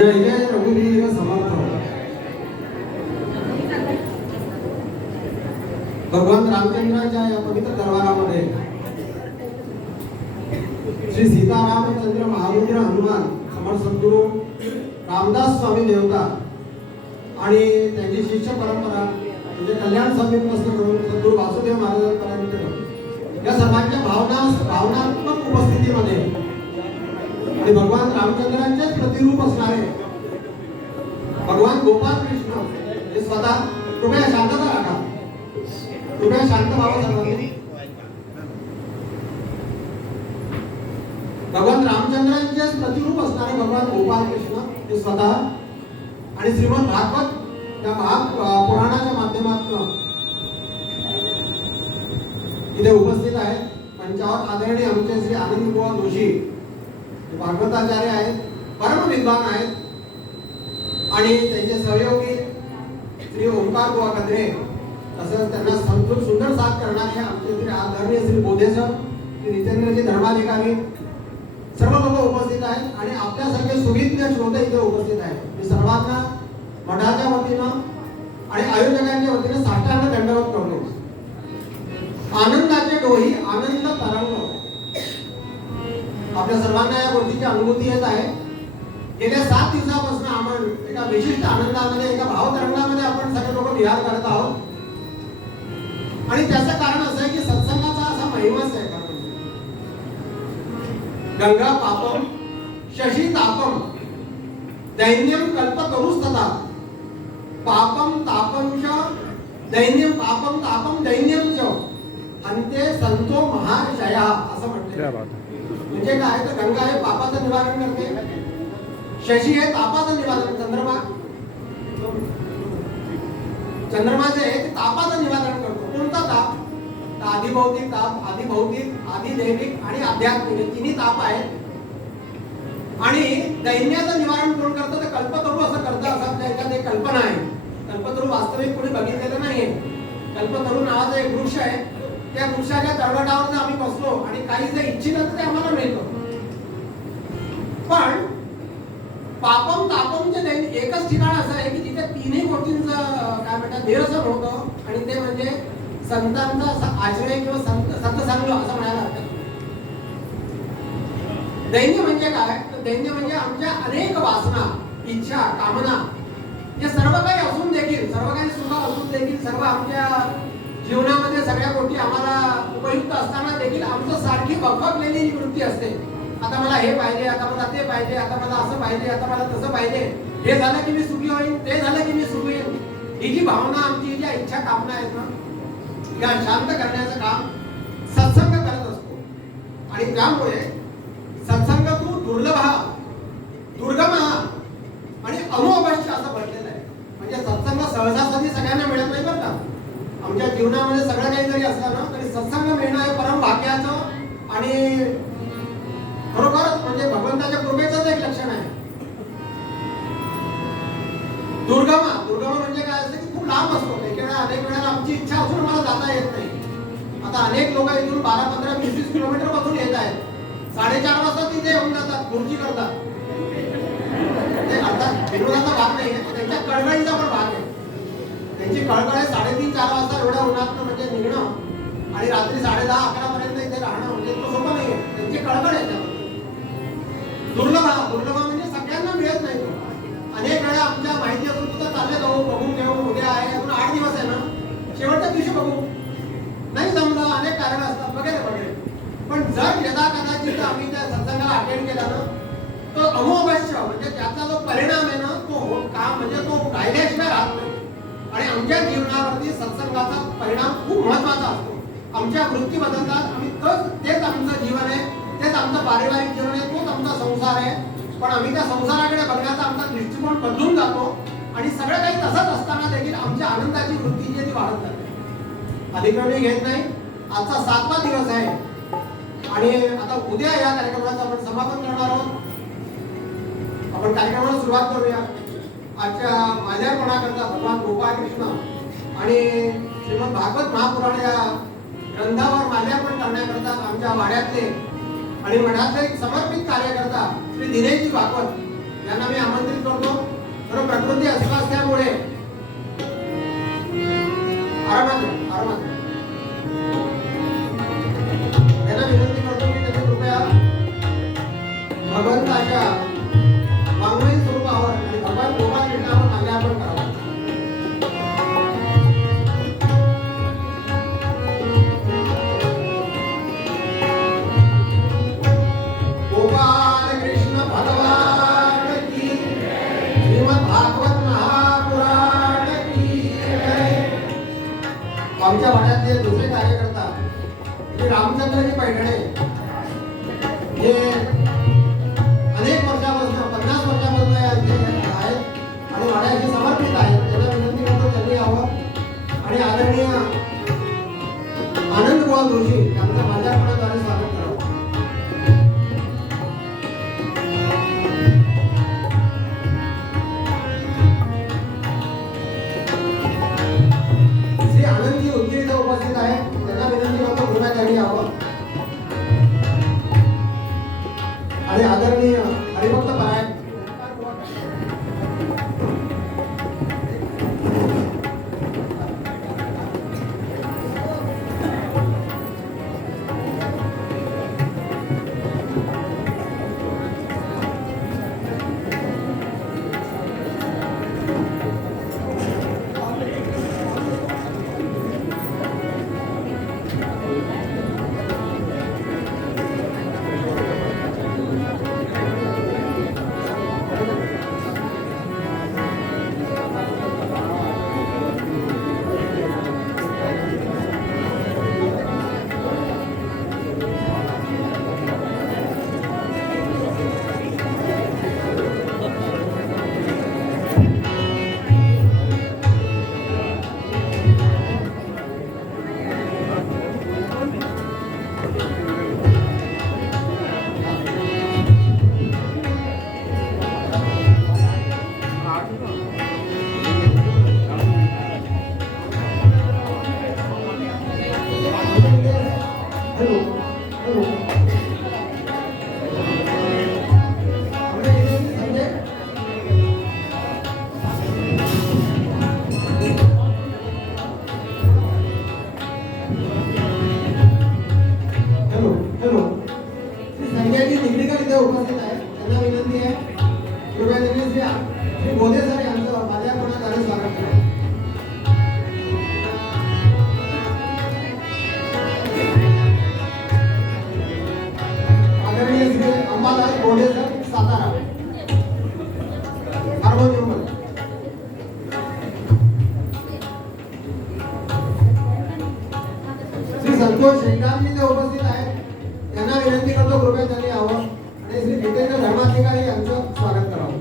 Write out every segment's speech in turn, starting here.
जय जय रघुवीर समर्थ। भगवान रामचंद्राच्या या पवित्र दरबारामध्ये श्री सीतारामचंद्र महारुद्र हनुमान समर्थ सद्गुरू रामदास स्वामी देवता आणि त्यांची शिष्य परंपरा म्हणजे कल्याण स्वामीपासून करून सद्गुरू वासुदेव महाराजांपर्यंत या सर्वांच्या भावनात्मक उपस्थितीमध्ये आणि भगवान रामचंद्रांचेच प्रतिरूप असणारे भगवान गोपाल कृष्ण हे स्वतः कृपया शांतता राखा, कृपया शांत व्हावं सर्वांनी। भगवान रामचंद्रांचेच प्रतिरूप असणारे भगवान गोपाल कृष्ण हे स्वतः आणि श्रीमद भागवत या महापुराणाच्या माध्यमातून इथे उपस्थित आहेत। मंचावर आदरणीय आमचे श्री आनंद बुवा जोशी भागवताचार्य आहेत, परम विद्वान आहेत आणि त्यांचे सहयोगी श्री ओंकार बुवा कदरे, तसंच त्यांना सुंदर साथ करणारे आमचे श्री आदरणीय श्री बोधेसर, श्री नितेंद्रजी धर्माधिकारी सर्व लोक उपस्थित आहेत आणि आपल्यासारखे सुविज्ञ श्रोते इथे उपस्थित आहेत। मी सर्वांना मठाच्या वतीनं आणि आयोजकांच्या वतीनं साष्टांग दंडवत करतो। आनंदाचे डोही आनंद तरंग, आपल्या सर्वांना या गोष्टीची अनुभूती येत आहे। गेल्या 7 दिवसापासून आपण एका विशिष्ट आनंदामध्ये, एका भावतरंगामध्ये आपण सगळे लोक विहार करत आहोत आणि त्याचं कारण असं आहे की सत्संगाचा असा महिमाच आहे। गंगा पापम शशी तापम दैन्यम कल्पतरुस्तथा पापम तापम च दैन्यम पापम तापम दैन्यम च अंते संतो महाशया असं म्हटले। म्हणजे काय तर गंगा हे पापाचं निवारण करते, शशी हे तापाचं निवारण, चंद्रमा जे आहे ते तापाचं निवारण करतो। कोणता ताप? तर आदिभौतिक ताप, आदिभौतिक, आदिदैविक आणि आध्यात्मिक हे तिन्ही ताप आहेत। आणि दैन्याचं निवारण कोण करतं? तर कल्पतरू असं करतं, असं आपल्या याच्यात एक कल्पना आहे। कल्पतरू वास्तविक कोणी बघितलेलं नाहीये। कल्पतरू नावाचा एक वृक्ष आहे, त्या वृक्षाच्या तळवटावर आम्ही बसलो आणि काही जे इच्छिलं ते आम्हाला मिळतं। पण पापम तापमचे एकच ठिकाण असं आहे की जिथे तिन्ही गोष्टींचं काय म्हणतात निरसन होतं आणि ते म्हणजे संतांचा आश्रय किंवा सत्संग असं म्हणायला हरकत। दैन्य म्हणजे काय? तर दैन्य म्हणजे आमच्या अनेक वासना, इच्छा, कामना हे सर्व काही असून देखील, सर्व काही सुद्धा असून देखील, सर्व आमच्या जीवनामध्ये सगळ्या गोष्टी आम्हाला उपयुक्त असताना देखील आमचं सारखी बखकलेली वृत्ती असते। आता मला हे पाहिजे, आता मला ते पाहिजे, आता मला असं पाहिजे, आता मला तसं पाहिजे, हे झालं की मी सुखी होईन, ते झालं की मी सुखी होईन, ही जी भावना आमची ज्या इच्छा कामना आहेत ना, या शांत करण्याचं काम सत्संग करत असतो। आणि त्यामुळे सत्संग तू दुर्लभ, दुर्गम आणि अमोघश्य असं म्हटलेलं आहे। म्हणजे सत्संग सहजासहजी सगळ्यांना मिळत नाही बरं का। आमच्या जीवनामध्ये सगळं काही जरी असलं ना तरी सत्संग मिळणं हे परम भाग्याचं आणि खरोखरच म्हणजे भगवंताच्या कृपेचंच एक लक्षण आहे। दुर्गम म्हणजे काय असतं की खूप लांब असतो, अनेक वेळेला आमची इच्छा असून मला जाता येत नाही। आता अनेक लोक इथून 12, 15, 20 किलोमीटर पासून येत आहेत, 4:30 वाजता तिथे येऊन जातात, खुर्ची करतात। ते अर्थात विनोदाचा भाग नाही आहे, त्यांच्या कळकळीचा पण भाग आहे। त्यांची कळकळ आहे 3:30, 4 वाजता एवढ्या उन्हात म्हणजे निघणं आणि रात्री 10:30, 11 पर्यंत इथे राहणं म्हणजे तो सोपं नाहीये। त्यांची कळकळ आहे त्यामध्ये। दुर्लभ म्हणजे सगळ्यांना मिळत नाही। अनेक वेळा आमच्या माहिती असून सुद्धा चालले जाऊ, बघून घेऊ, उद्या आहे, अजून 8 दिवस आहे ना, शेवटच्या दिवशी बघू, नाही जमलं, अनेक कारण असतात वगैरे वगैरे। पण जर यदा कदाचित आम्ही त्या सत्संगाला अटेंड केला ना तो अमोघश्य म्हणजे त्याचा जो परिणाम आहे ना तो काम म्हणजे तो राहिल्याशिवाय राहत नाही। आणि आमच्या जीवनावरती सत्संगाचा परिणाम खूप महत्त्वाचा असतो। आमच्या वृत्ती बदलतात, आम्ही तेच आमचं जीवन आहे, तेच आमचं पारिवारिक जीवन आहे, तोच आमचा संसार आहे। पण आम्ही त्या संसाराकडे बघण्याचा आमचा दृष्टिकोन बदलून जातो आणि सगळं काही तसंच असताना देखील आमच्या आनंदाची वृत्ती जी ती वाढत जाते। अधिक्रमी घेत नाही। आजचा 7वा दिवस आहे आणि आता उद्या या कार्यक्रमाचं आपण समापन करणार आहोत। आपण कार्यक्रमाला सुरुवात करूया। आजच्या माझ्यापणाकरता भगवान गोपाळ कृष्ण आणि श्रीमद भागवत महापुराण या ग्रंथावर माल्यार्पण करण्याकरता आमच्या वाड्यातले आणि मठातले समर्पित कार्यकर्ता श्री दिनेशजी भागवत यांना मी आमंत्रित करतो। प्रकृती अस्वस्थ असल्यामुळे आरामात त्यांना विनंती करतो की त्यांनी कृपया भगवंताच्या वाङ्मयी स्वरूपावर आणि भगवान गोपाल कृष्णावर माल्यार्पण करावं. गोपाल कृष्ण भगवान की श्रीमद भागवत महापुराण की जय. आमच्या वाड्यातले दुसरे कार्यकर्ता श्री रामचंद्रजी पैठणे हे अनेक वर्षापासून 50 वर्षापासून आहेत आणि वाड्याशी समर्पित आहेत. त्यांना विनंती करतो त्यांनी यावं आणि आदरणीय आनंद गोपाल जोशी यांचं माल्यार्पणाद्वारे स्वागत करावं. श्री आनंदजी उदगीर इथे उपस्थित आहेत. त्यांना विनंती करतो कृपया त्यांनी यावं आणि आदरणीय हरिभक्त परायण संतोष शेंगरामजी ते उपस्थित आहेत. त्यांना विनंती करतो कृपया त्यांनी यावं आणि श्री जितेंद्र धर्माधिकारी यांचं स्वागत करावं.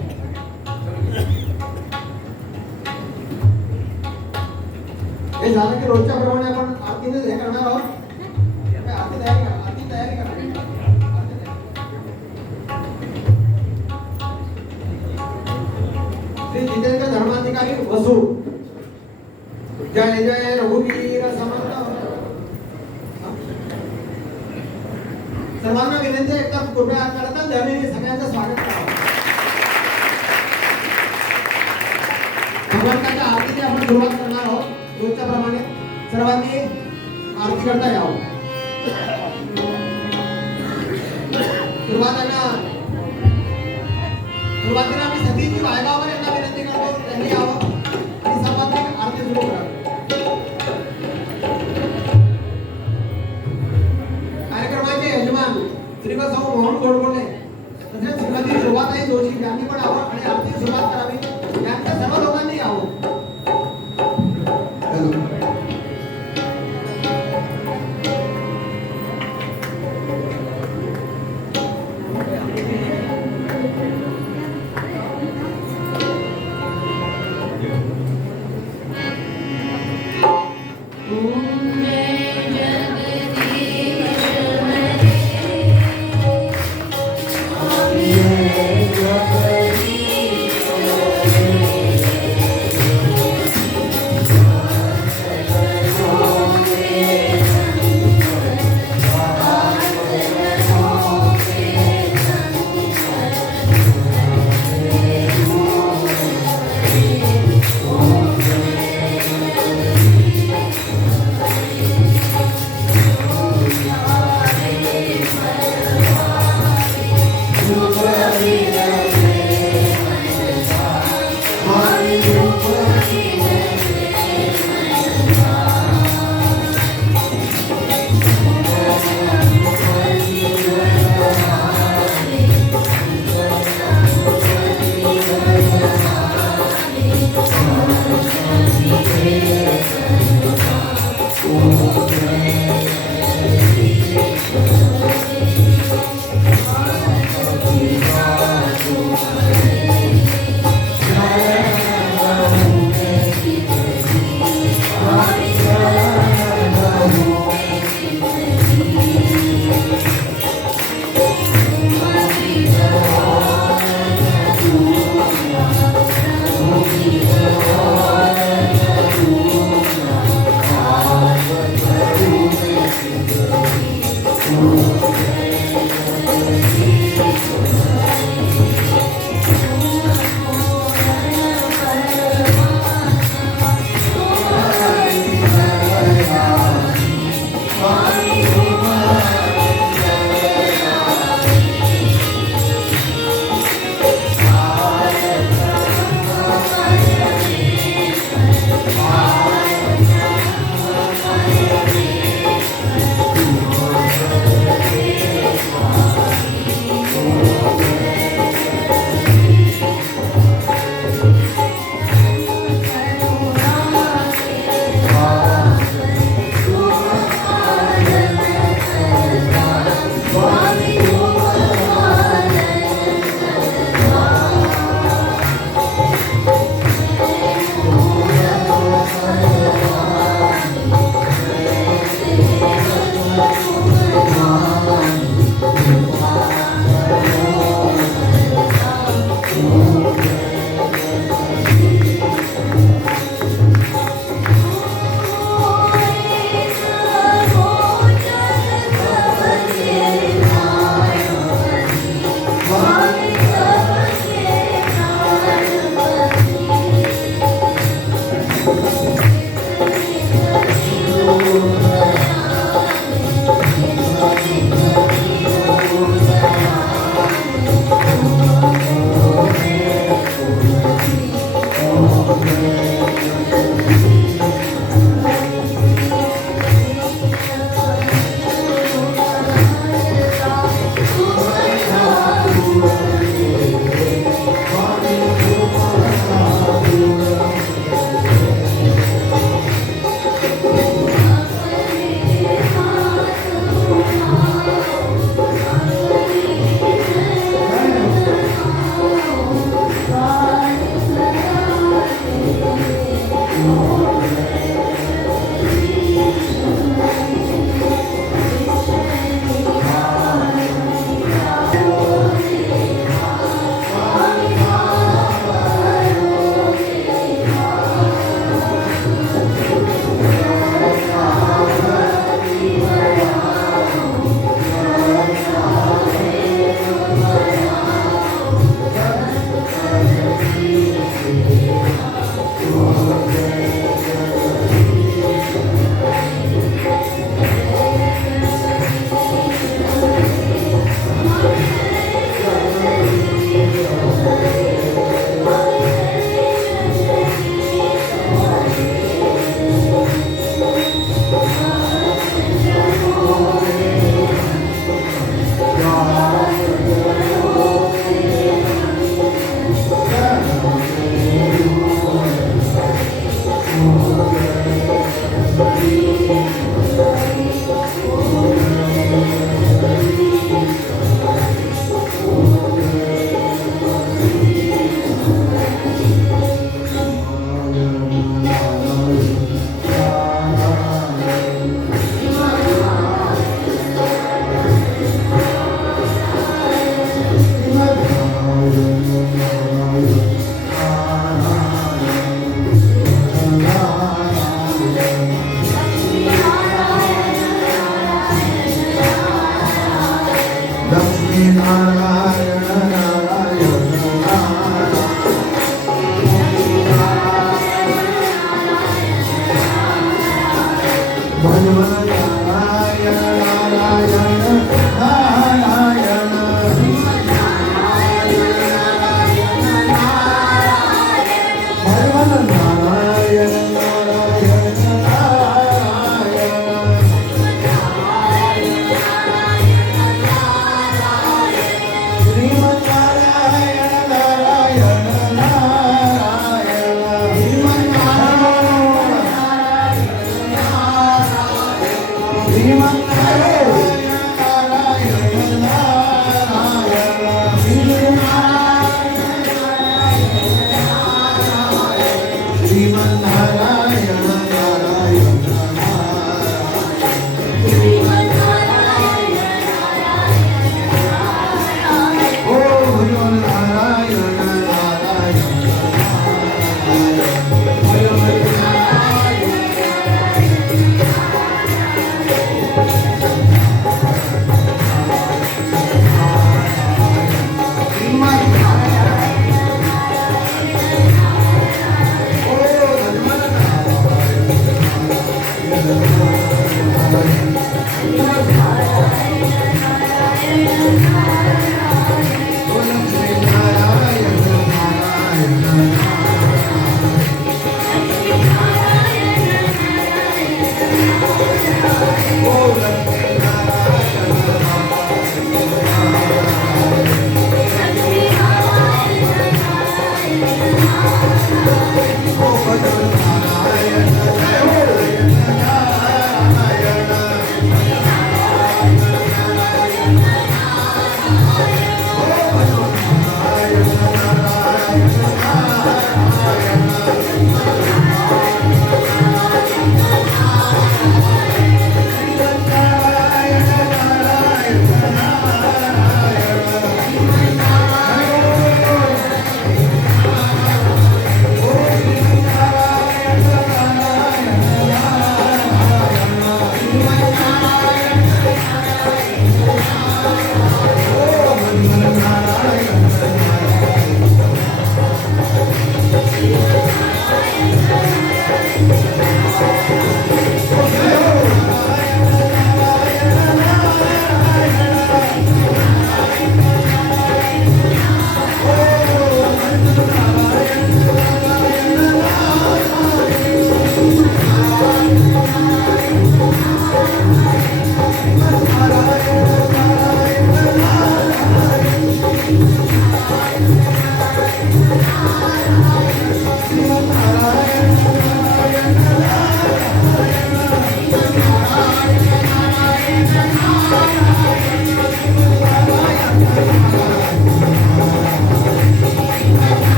हे झालं की रोजच्या प्रमाणे आपण आरतीने हे करणार आहोत. आरती तयारी करा. श्री जितेंद्र धर्माधिकारी वसू. जय जय रघुवीर समर्थ. सर्वांना विनंती आहे एकदा कृपया करता धर्मीने सगळ्यांचं स्वागत करावं. भगवंताच्या आरतीने आपण सुरुवात करणार आहोत. रोजच्या प्रमाणे सर्वांनी आरती करता यावं. सुरुवातीला आम्ही सतीजी वायगावकर यांना विनंती करतो त्यांनी यावं आणि सर्वांनी आरती सुरू करावी. कार्यक्रमाचे यजमान श्रीमद सौ मोहन गोडबोले तसेच श्रीमती शोभाताई जोशी यांनी पण यावं आणि आरती सुरुवात करावी. यांच्या सर्व लोकांनी यावं. Jagadish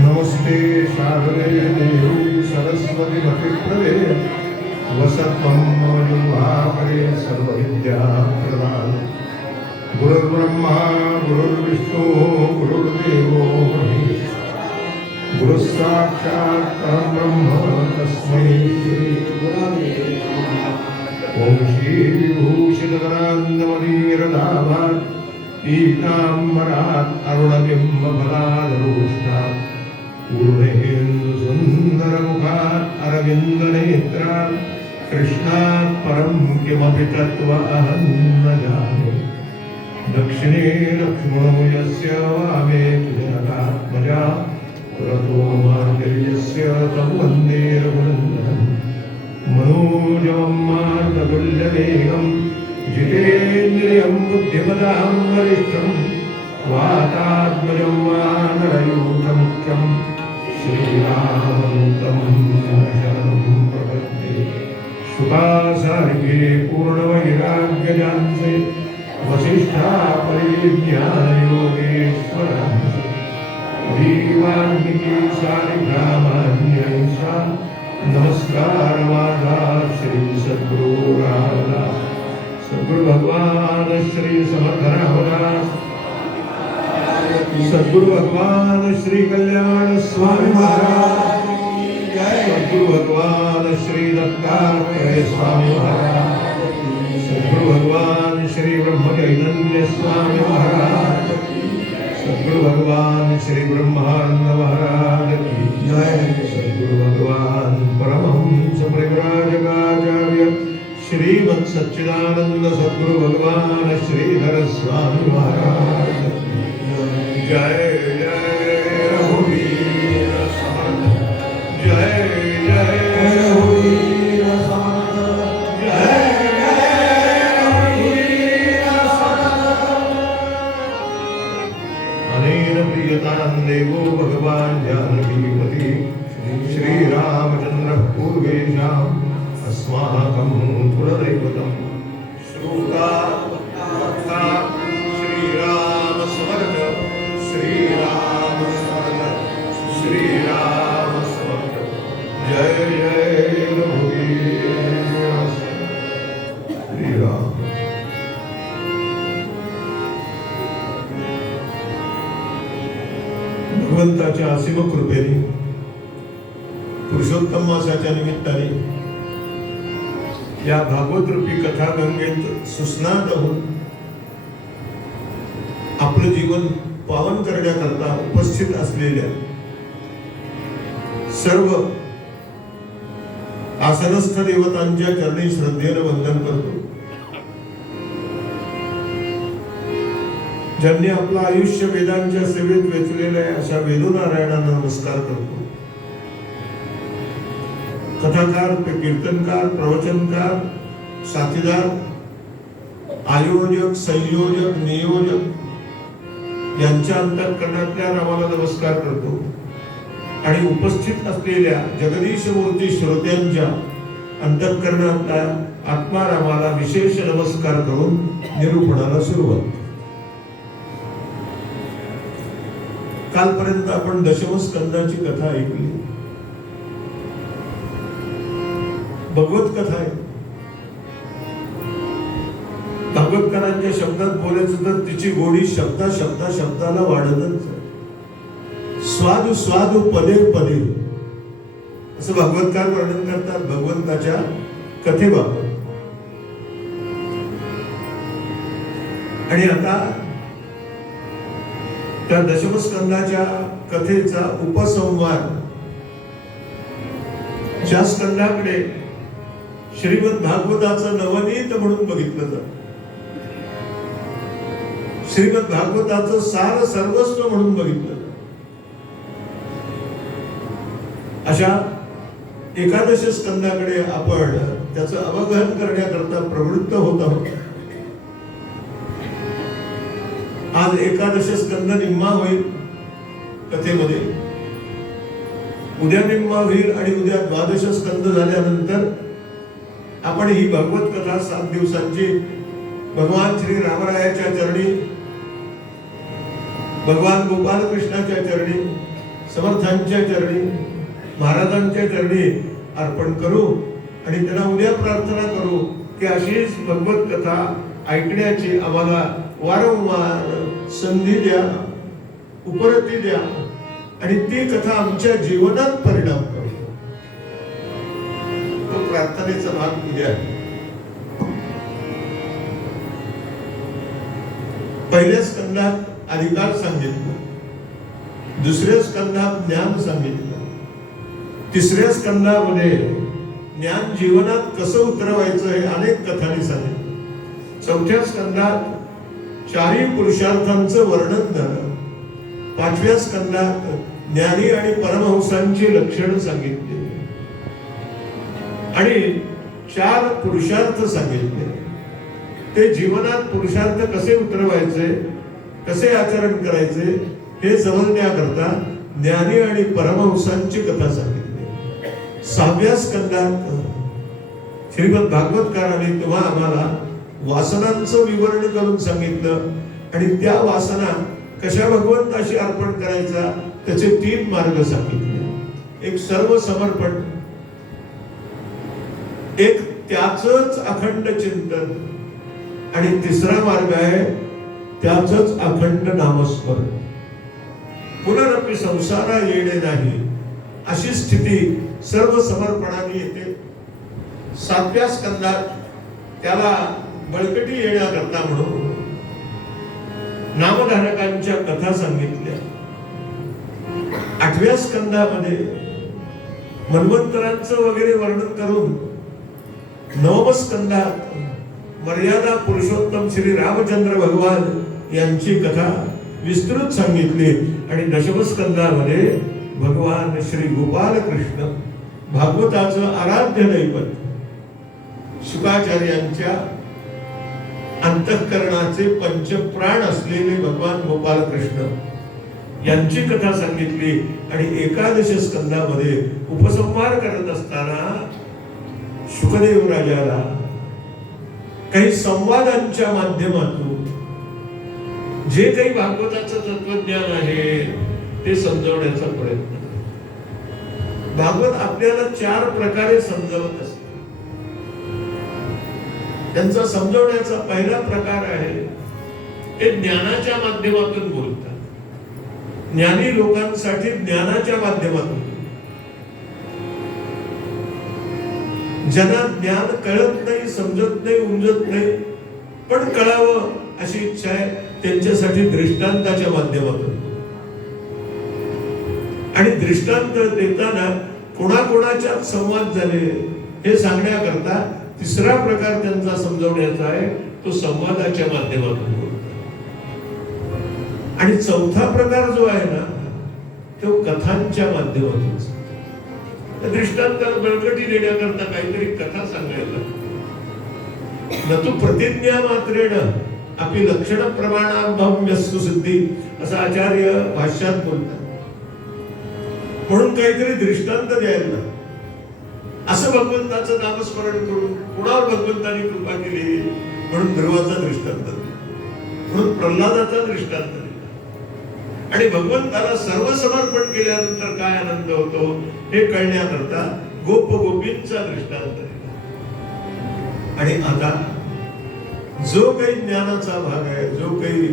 नमस्ते शारदे देवी सरस्वती भक्तिप्रदे वसतं मनुभावरे सर्वविद्याप्रदान गुरुर्ब्रह्मा गुरुर्विष्णु गुरुर्देवो महेश्वरः गुरुः साक्षात् परब्रह्म तस्मै श्री गुरवे नमः। ओम श्री विभूषितकरान्नमदीरदाभात् पीताम्बरात् अरुणबिम्बफलादरोष्णात् पूर्णेन्दुसुन्दरमुखात् अरविन्दनेत्रात् कृष्णात् परं किमपि तत्त्वमहं न जाने। दक्षिणे लक्ष्मणो यस्य वामे जनकात्मजा पुरतो मार्गर्यस्य तं वन्दे रघुनन्दनं मनोजवं मार्गदुल्यवेगं जितेन्द्रियं बुद्धिमतां वरिष्ठं वातात्मजं वानरयूथमुख्यं श्रीरामं सुखासारखे पूर्ण वैराग्य ज्यांचे वसिष्ठा परिज्ञान योगेश्वरांचे वाल्मिकी सारिग्रामान्यांचा नमस्कार माझा श्री सद्गुरु रामदास सद्गुरु भगवान श्री समर्थ रामदास सद्गुरु भगवान श्री कल्याण स्वामी महाराज सद्गुरु भगवान श्री दत्तात्रेय स्वामी महाराज सद्गुरु भगवान श्री ब्रह्मचैतन्य स्वामी महाराज सद्गुरु भगवान श्री ब्रह्मानंद महाराज की जय सद्गुरु भगवान परमहंस परिव्राजकाचार्य श्रीमत् सच्चिदानंद सद्गुरु भगवान श्रीधर स्वामी महाराज जय जय रघुवीर समर्थ जय जय रघुवीर समर्थ जय जय रघुवीर समर्थ अनेन प्रियतां देवो भगवान जानकीपति श्रीरामचंद्र पूर्वेशाम् अस्माकं कुलदैवतं श्रोता भक्ता श्रीराम समर्थ श्रीराम समर्थ श्रीराम समर्थ जय जय रघुवीर श्रीराम भगवंताच्या असीम कृपेने पुरुषोत्तम मासाच्या निमित्ताने या भागवत रूपी कथा गंगेत सुस्नात होऊन आपलं जीवन पावन करण्याकरता उपस्थित असलेल्या सर्व आसनस्थ देवतांच्या चरणी श्रद्धेनं वंदन करतो. ज्यांनी आपलं आयुष्य वेदांच्या सेवेत वेचलेलं आहे अशा वेदोनारायणांना नमस्कार करतो. कथाकार, कीर्तनकार, प्रवचनकार, साथीदार, आयोजक, संयोजक, नियोजक यांच्या अंतःकरणातल्या नावाला नमस्कार करतो आणि उपस्थित असलेल्या जगदीश मूर्ती श्रोत्यांच्या अंतःकरणातल्या आत्मारामाला विशेष नमस्कार करून निरूपणाला सुरुवात. कालपर्यंत आपण दशमस्कंदाची कथा ऐकली. भगवत कथा आहे. भागवतकारांच्या शब्दात बोलायचं तर तिची गोडी शब्दाला वाढतच. स्वादु स्वादु पदे पदे असं भागवतकार वर्णन करतात भगवंताच्या कथेबाबत. आणि आता त्या दशमस्कंदाच्या कथेचा उपसंहार ज्या स्कंदाकडे श्रीमद भागवताचं नवनीत म्हणून बघितलं जातं, श्रीमद भागवताचं सार सर्वस्व म्हणून बघितलं जातं, अशा एकादश स्कंदाकडे आपण त्याचं अवगहन करण्याकरता प्रवृत्त होत आहोत. आज एकादश स्कंद निम्मा होईल कथेमध्ये, उद्या निम्मा होईल आणि उद्या द्वादश स्कंद झाल्यानंतर आपण ही भगवत कथा 7 दिवसांची भगवान श्री रामरायाच्या चरणी, भगवान गोपाल कृष्णाच्या चरणी, समर्थांच्या चरणी, महाराजांच्या चरणी अर्पण करू आणि त्यांना उद्या प्रार्थना करू की अशीच भगवत कथा ऐकण्याची आम्हाला वारंवार संधी द्या, उपरती द्या आणि ती कथा आमच्या जीवनात परिणाम करू. तो प्रार्थनेचा भाग उद्या. पहिल्या स्कंदात अधिकार सांगितलं, दुसऱ्या स्कंदात ज्ञान सांगितलं, तिसऱ्या स्कंदामध्ये ज्ञान जीवनात कसं उतरवायचं हे अनेक कथांनी सांगितलं. चौथ्या स्कंदात 4 पुरुषार्थांचं वर्णन झालं. 5व्या स्कंदात ज्ञानी आणि परमहंसांची लक्षणं सांगितली आणि 4 पुरुषार्थ सांगितले. ते जीवनात पुरुषार्थ कसे उतरवायचे, कसे आचरण करायचे हे समजण्याकरता ज्ञानी आणि परमहंसांची कथा सांगितली. 6व्या स्कंदात श्रीमद भागवतकाराने तुम्हा आम्हाला वासनांचं विवरण करून सांगितलं आणि त्या वासना कशा भगवंताशी अर्पण करायचा त्याचे 3 मार्ग सांगितले. एक सर्व समर्पण, एक त्याचंच अखंड चिंतन आणि तिसरा मार्ग आहे त्याचंच अखंड नामस्मरण. पुनरपि संसारा येणे नाही अशी स्थिती सर्व समर्पणाने येते. 7व्या स्कंदात त्याला बळकटी येण्याकरता म्हणून नामधारकांच्या कथा सांगितल्या. 8व्या स्कंदामध्ये मन्वंतरांचं वगैरे वर्णन करून 9व्या स्कंदात मर्यादा पुरुषोत्तम श्री रामचंद्र भगवान यांची कथा विस्तृत सांगितली आणि 10व्या स्कंदामध्ये भगवान श्री गोपाल कृष्ण भागवताचं आराध्य दैवत शुकाचार्यांच्या अंतःकरणाचे पंचप्राण असलेले भगवान गोपाल कृष्ण यांची कथा सांगितली. आणि 11 स्कंदामध्ये उपसंहार करत असताना शुकदेव राजाला काही संवादांच्या माध्यमातून जे काही भागवताचं तत्वज्ञान आहे ते समजवण्याचा प्रयत्न. भागवत आपल्याला 4 प्रकारे समजवत असते. त्यांचा समजवण्याचा पहिला प्रकार आहे ते ज्ञानाच्या माध्यमातून बोलतात. ज्ञानी लोकांसाठी ज्ञानाच्या माध्यमातून, ज्यांना ज्ञान कळत नाही, समजत नाही, उमजत नाही, पण कळावं अशी इच्छा आहे त्यांच्यासाठी दृष्टांताच्या माध्यमातून. आणि दृष्टांत देताना कोणाकोणाच्यात संवाद झाले हे सांगण्याकरता तिसरा प्रकार त्यांचा समजवण्याचा आहे तो संवादाच्या माध्यमातून बोलतात. आणि चौथा प्रकार जो आहे ना तो कथांच्या माध्यमातून. दृष्टांताला बळकटी देण्याकरता काहीतरी कथा सांगायला न तू प्रतिज्ञा मात्रेण आपली लक्षण प्रमाणाभव्यस्तु सिद्धी असं आचार्य भाष्यात बोलतात. म्हणून काहीतरी दृष्टांत द्यायला असं भगवंताचं नामस्मरण करून कुणावर भगवंताने कृपा केली म्हणून ध्रुवाचा दृष्टांत दिला, म्हणून प्रल्हादाचा दृष्टांत दिला. आणि भगवंताला सर्व समर्पण केल्यानंतर काय आनंद होतो हे कळण्याकरता गोप गोपींचा दृष्टांत दिला. आणि आता जो काही ज्ञानाचा भाग आहे, जो काही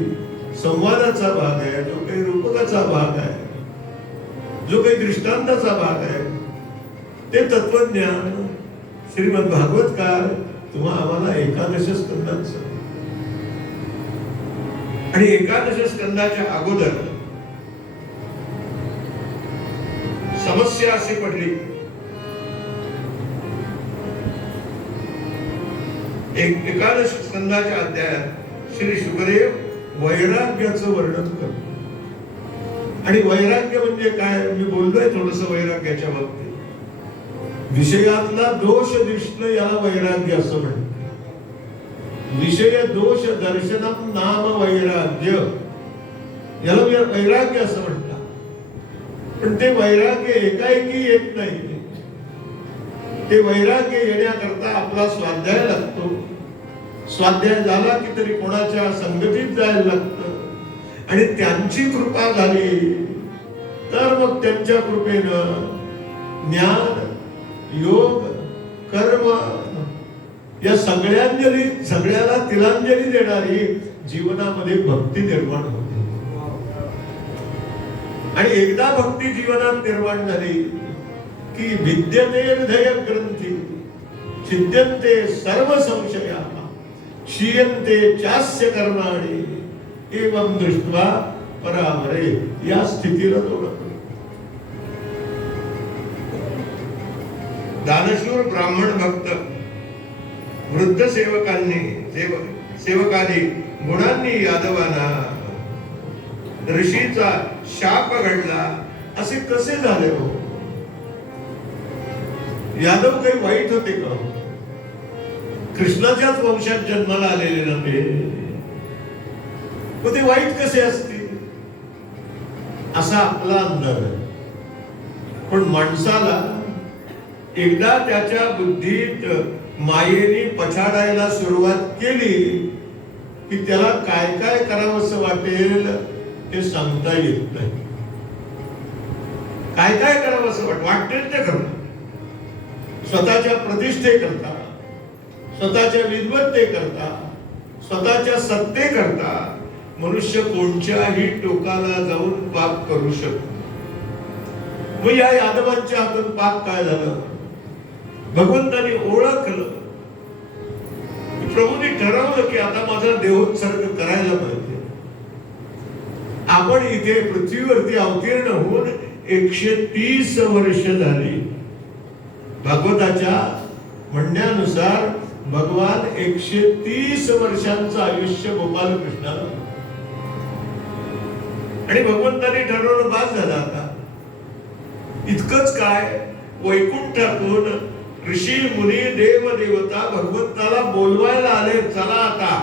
संवादाचा भाग आहे, जो काही रूपकाचा भाग आहे, जो काही दृष्टांताचा भाग आहे ते तत्वज्ञान श्रीमद भागवतकार तुम्हा आम्हाला 11 स्कंदात. आणि 11 स्कंदाच्या अगोदर समस्या अशी पडली, 11 स्कंदाच्या अध्यायात श्री शुकदेव वैराग्याचं वर्णन करतो. आणि वैराग्य म्हणजे काय मी बोललोय थोडस वैराग्याच्या बाबतीत. विषयातला दोष दिसणं याला वैराग्य असं म्हणतात. विषय दोष दर्शनम नाम वैराग्य याला वैराग्य असं म्हणतात. पण ते वैराग्य एकाएकी येत नाही. ते वैराग्य येण्याकरता आपला स्वाध्याय लागतो. स्वाध्याय झाला की तरी कोणाच्या संगतीत जायला लागतं. आणि त्यांची कृपा झाली तर मग त्यांच्या कृपेनं ज्ञान, योग, कर्म या सगळ्याला तिलांजली देणारी जीवनामध्ये भक्ती निर्माण होते. आणि एकदा भक्ती जीवनात निर्माण झाली की विद्यते हृदय ग्रंथी छिद्यन्ते सर्व संशया क्षीयन्ते चास्य कर्माणि एवं दृष्ट्वा परावरे या स्थितीला तोडतो. दानशूर ब्राह्मण भक्त वृद्ध सेवकाने गुणांनी यादवांना ऋषीचा शाप घडला असे कसे झाले हो? यादव काही वाईट होते का? कृष्णाच्याच वंशात जन्माला आलेले नव्हे, ते वाईट कसे असतील असा आपला अंदाज आहे. पण माणसाला एकदा त्याच्या बुद्धीत मायेने पछाडायला सुरुवात केली की त्याला काय काय करावंसं वाटेल ते सांगता येत नाही. काय काय करावंसं वाटेल ते करणं, स्वतःच्या प्रतिष्ठेकरता, स्वतःच्या विद्वत्तेकरता, स्वतःच्या सत्तेकरता मनुष्य कोणत्याही टोकाला जाऊन पाप करू शकतो. मग या यादवांच्या हातून पाप काय झालं? भगवंतानी ओळखलं, प्रभूंनी ठरवलं की आता माझा देहोत्सर्ग करायला पाहिजे. आपण इथे पृथ्वीवरती अवतीर्ण होऊन 130 वर्ष झाली. भागवताच्या म्हणण्यानुसार भगवान 130 वर्षांचं आयुष्य गोपाल कृष्णाला, आणि भगवंताने ठरवलं बास झालं आता. इतकंच काय, वैकुंठातून ऋषी मुनी देव देवता भगवंताला बोलवायला आले, चला आता.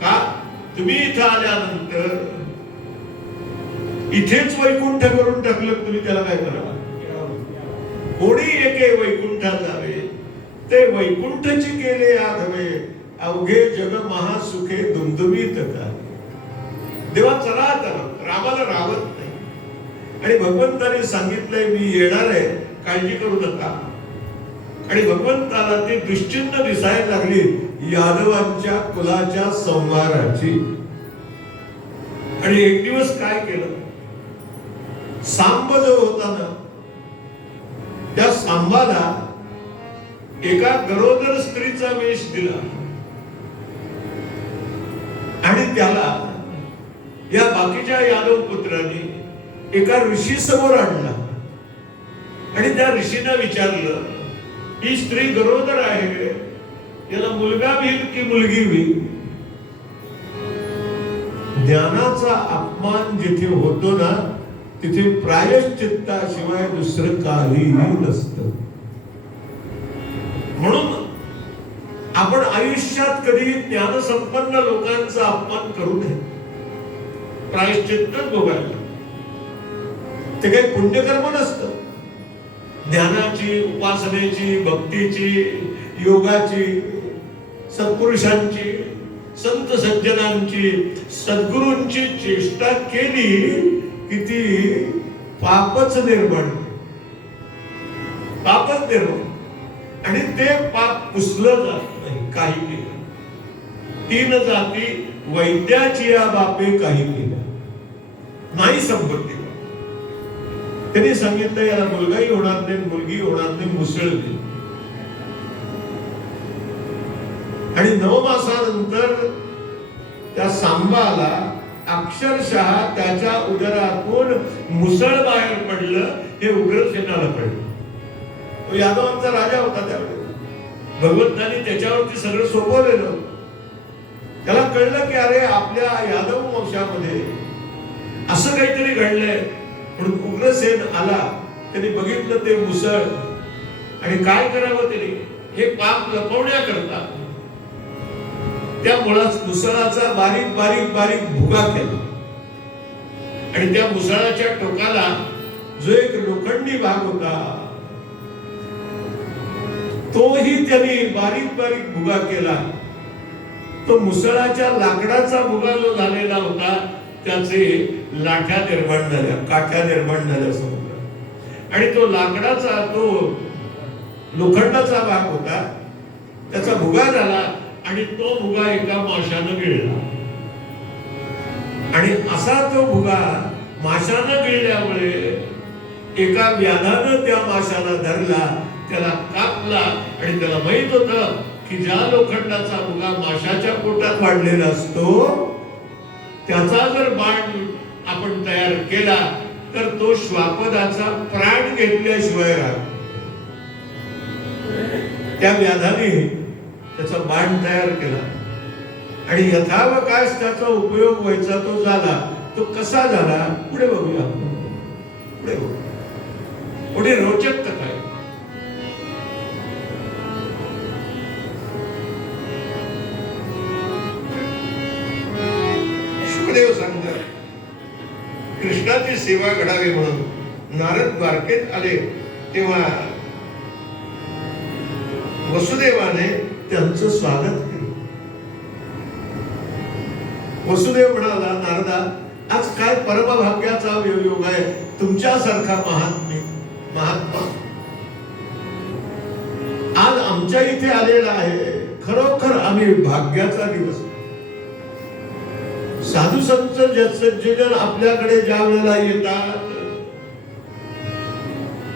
का? तुम्ही इथं आल्यानंतर इथेच वैकुंठ करून टाकलं, तुम्ही त्याला काय करावं? कोणी एके वैकुंठात जावे, ते वैकुंठची केले आधवे, अवघे जग महासुखे दुमदुमीत का. देवा चला आता, रामाला रावत नाही. आणि भगवंताने सांगितलंय मी येणार आहे, काळजी करू नका. आणि भगवंताला ती दुश्चिन्ह दिसायला लागली यादवांच्या कुलाच्या संहाराची. आणि एक दिवस काय केलं, सांब जो होता ना, त्या सांबाला एका गरोदर स्त्रीचा वेश दिला आणि त्याला या बाकीच्या यादव पुत्रांनी एका ऋषी समोर आणला आणि त्या ऋषीने विचारलं, ही स्त्री गरोदर आहे, याला मुलगा होईल की मुलगी होईल? ज्ञानाचा अपमान जिथे होतो ना, तिथे प्रायश्चित्ताशिवाय दुसरं काहीही नसतं. म्हणून आपण आयुष्यात कधी ज्ञानसंपन्न लोकांचा अपमान करू नये. प्रायश्चित्तच भोगायला, ते काही पुण्यकर्म नसतं. ज्ञानाची, उपासनेची, भक्तीची, योगाची, सत्पुरुषांची, संत सज्जनांची, सद्गुरूंची चेष्टा केली की ती पापच निर्माण, पापच निर्माण. आणि ते पाप पुसलं जात नाही काही केलं. 3 जाती वैद्याची या बापे काही केलं नाही संपत्ती. त्यांनी सांगितलं याला मुलगाही होणार नाही, मुलगी होणार नाही, मुसळली. आणि 9 मासानंतर त्या सांबाला अक्षरशः त्याच्या उदरातून मुसळ बाहेर पडलं. हे उग्रसेनाला पडलं. तो यादवांचा राजा होता त्यावेळेस. भगवंतानी त्याच्यावरती सगळं सोपवलेलं. त्याला कळलं की अरे आपल्या यादव वंशामध्ये असं काहीतरी घडलंय. म्हणून उग्रसेन आला, त्यांनी बघितलं ते मुसळ, आणि काय करावं त्यांनी, हे पाप लपवण्याकरता त्या मुसळाचा बारीक बारीक बारीक भुगा केला. आणि त्या मुसळाच्या टोकाला जो एक लोखंडी भाग होता, तोही त्यांनी बारीक बारीक भुगा केला. तो मुसळाच्या लाकडाचा भुगा जो झालेला होता, त्याचे लाठ्या निर्माण झाल्या, काठ्या निर्माण झाल्या समोर. आणि तो लाकडाचा, तो लोखंडाचा भाग होता, त्याचा भुगा झाला आणि तो भुगा एका माशानं गिळला. आणि असा तो भुगा माशानं गिळल्यामुळे एका व्याधानं त्या माशाला धरला, त्याला कापला. आणि त्याला माहित होतं की ज्या लोखंडाचा भुगा माशाच्या पोटात वाढलेला असतो, त्याचा जर बाण आपण तयार केला तर तो श्वापदाचा प्राण घेतल्याशिवाय राहत. त्या व्याधाने त्याचा बाण तयार केला आणि यथावकाश त्याचा उपयोग व्हायचा तो झाला. तो कसा झाला पुढे बघूया. पुढे बघू, पुढे रोचक कथा आहे. शुकदेव सांगतात, कृष्णाची सेवा घडावी म्हणून नारद द्वारकेत आले तेव्हा वसुदेवाने त्यांचं स्वागत केलं. वसुदेव म्हणाला, नारदा, आज काय परमभाग्याचा योग आहे, तुमच्यासारखा महात्मा आज आमच्या इथे आलेला आहे. खरोखर आम्ही भाग्याचा दिवस. साधू संत सज्जन आपल्याकडे ज्या वेळेला येतात,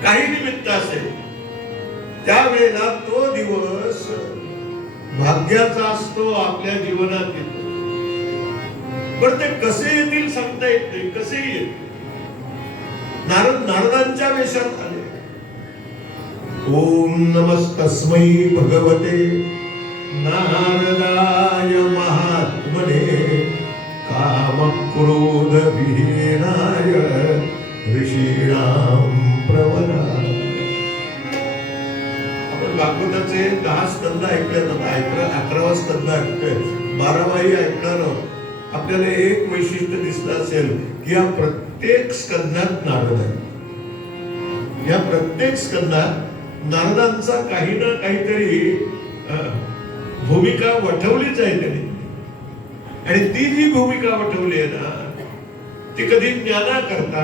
काही निमित्त असेल त्यावेळेला तो दिवस भाग्याचा असतो, आपल्या जीवनात येतो. पण ते कसे येतील सांगता येत नाही. कसे येतील? नारदांच्या वेशात आले. ओम नमस्तस्मै भगवते नारदाय महात्मने काम क्रोध विहीनाय ऋषीणाम प्रवराय. आपण भागवताचे 10 स्कंद ऐकले जातात, 11वा स्कंद ऐकतोय, 12वाही ऐकणार आहोत. आपल्याला एक वैशिष्ट्य दिसलं असेल की या प्रत्येक स्कंदात नारद आहे. या प्रत्येक स्कंदात नारदांचा काही ना काहीतरी भूमिका वठवलीच आहे त्यांनी. आणि ती जी भूमिका वठवली आहे ना, ती कधी ज्ञाना करता,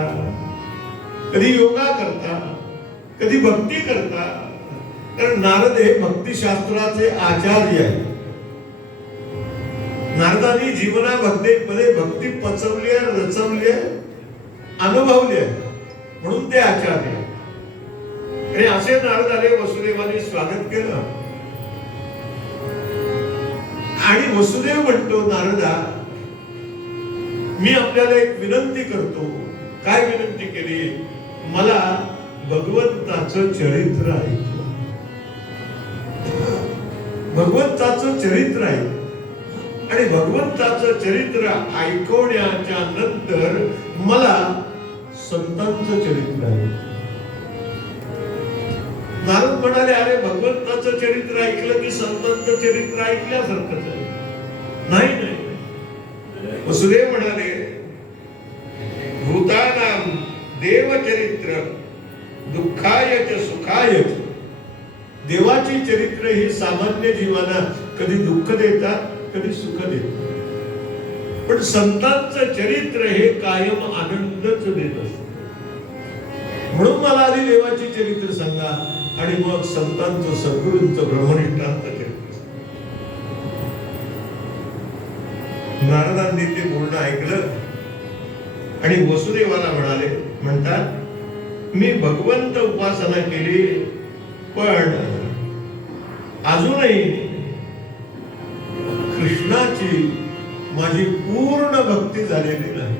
कधी योगा करता, कधी भक्ती करता. कारण नारद हे भक्तिशास्त्राचे आचार्य आहे. नारदांनी जीवनामध्ये भक्ती पचवली आहे, रचवली आहे, अनुभवली आहे, म्हणून ते आचार्य. आणि असे नारद आले. वसुदेवाने स्वागत केलं. आणि वसुदेव म्हणतो, नारदा, मी आपल्याला एक विनंती करतो. काय विनंती केली? मला भगवंताचं चरित्र ऐकलं. भगवंताचं चरित्र ऐकलं. आणि भगवंताचं चरित्र ऐकवण्याच्या नंतर मला संतांचं चरित्र ऐकलं. नारद म्हणाले, अरे भगवंताचं चरित्र ऐकलं की संतांचं चरित्र ऐकल्यासारखंच आहे. नाही नाही. वसुदेव म्हणाले, भूतानां देवचरित्र दुःखाय च सुखाय. देवाची चरित्र ही सामान्य जीवाला कधी दुःख देतात, कधी सुख देतात. पण संतांचं चरित्र हे कायम आनंदच देत असतं. म्हणून मला आधी देवाची चरित्र सांगा आणि मग संतांचं, सद्गुरूंचं, ब्रह्मनिष्ठांचं चरित्र. नारदांनी ते बोलणं ऐकलं आणि वसुदेवाला म्हणतात, मी भगवंत उपासना केली, पण अजूनही कृष्णाची माझी पूर्ण भक्ती झालेली नाही.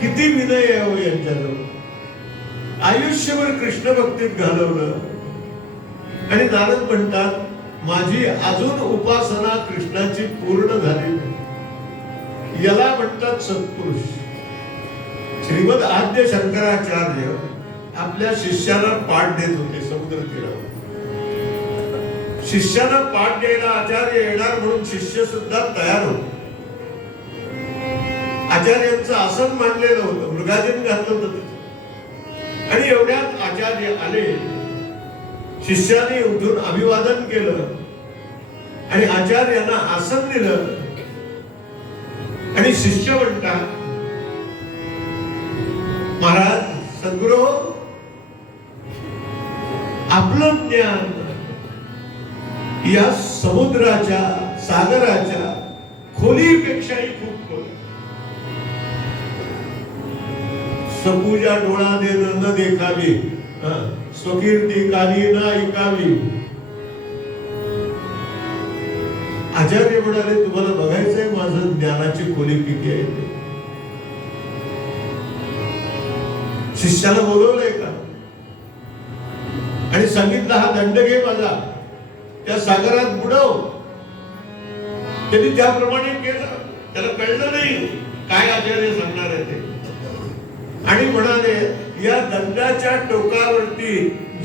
किती विनय आहे यांच्याजवळ. आयुष्यभर कृष्ण भक्तीत घालवलं. आणि नारद म्हणतात, माझी अजून उपासना कृष्णाची पूर्ण झाली नाही. याला म्हणतात सत्पुरुष. श्रीमद आद्य शंकराचार्य आपल्या शिष्याला पाठ देत होते समुद्र तीरावर. शिष्याला पाठ द्यायला आचार्य येणार म्हणून शिष्य सुद्धा तयार होते. आचार्यांचं आसन मांडलेलं होतं, मृगाजीन घातलं होतं तिथे. आणि एवढ्यात आचार्य आले. शिष्याने उठून अभिवादन केलं आणि आचार्यांना आसन दिलं. आणि शिष्य म्हणतात, महाराज, सद्गुरू, आपलं ज्ञान या समुद्राच्या, सागराच्या खोलीपेक्षाही खूप खोल. सपूजा डोळा दे न देखावी, स्वकीर्ती कानी न ऐकावी. आचार्य म्हणाले, तुम्हाला बघायचंय माझं ज्ञानाची खोली किती आहे. शिष्याला बोलवलंय का आणि सांगितलं, हा दंड घे माझा, त्या सागरात बुडव. त्यांनी त्याप्रमाणे केलं. त्याला कळलं नाही काय आचार्य सांगणार आहे ते. आणि म्हणाले, या दंडाच्या टोकावरती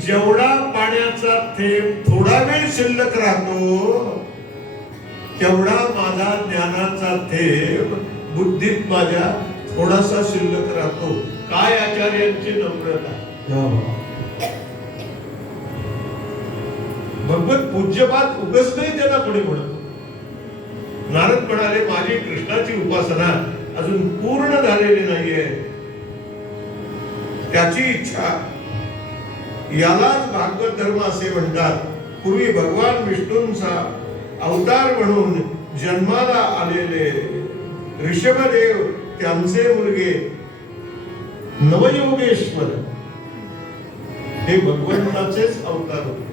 जेवढा पाण्याचा थेंब थोडा वेळ शिल्लक राहतो, तेवढा माझा ज्ञानाचा थेंब बुद्धीत माझ्या थोडासा शिल्लक राहतो. काय आचार्यांची नम्रता. भगवत पूज्यपाद उगच नाही त्याला कोणी म्हणत. नारद म्हणाले माझी कृष्णाची उपासना अजून पूर्ण झालेली नाहीये, त्याची इच्छा. यालाच भागवत धर्म असे म्हणतात. पूर्वी भगवान विष्णूंचा अवतार म्हणून जन्माला आलेले ऋषभदेव, त्यांचे मुलगे नवयोगेश्वर हे भगवंताचेच अवतार होते.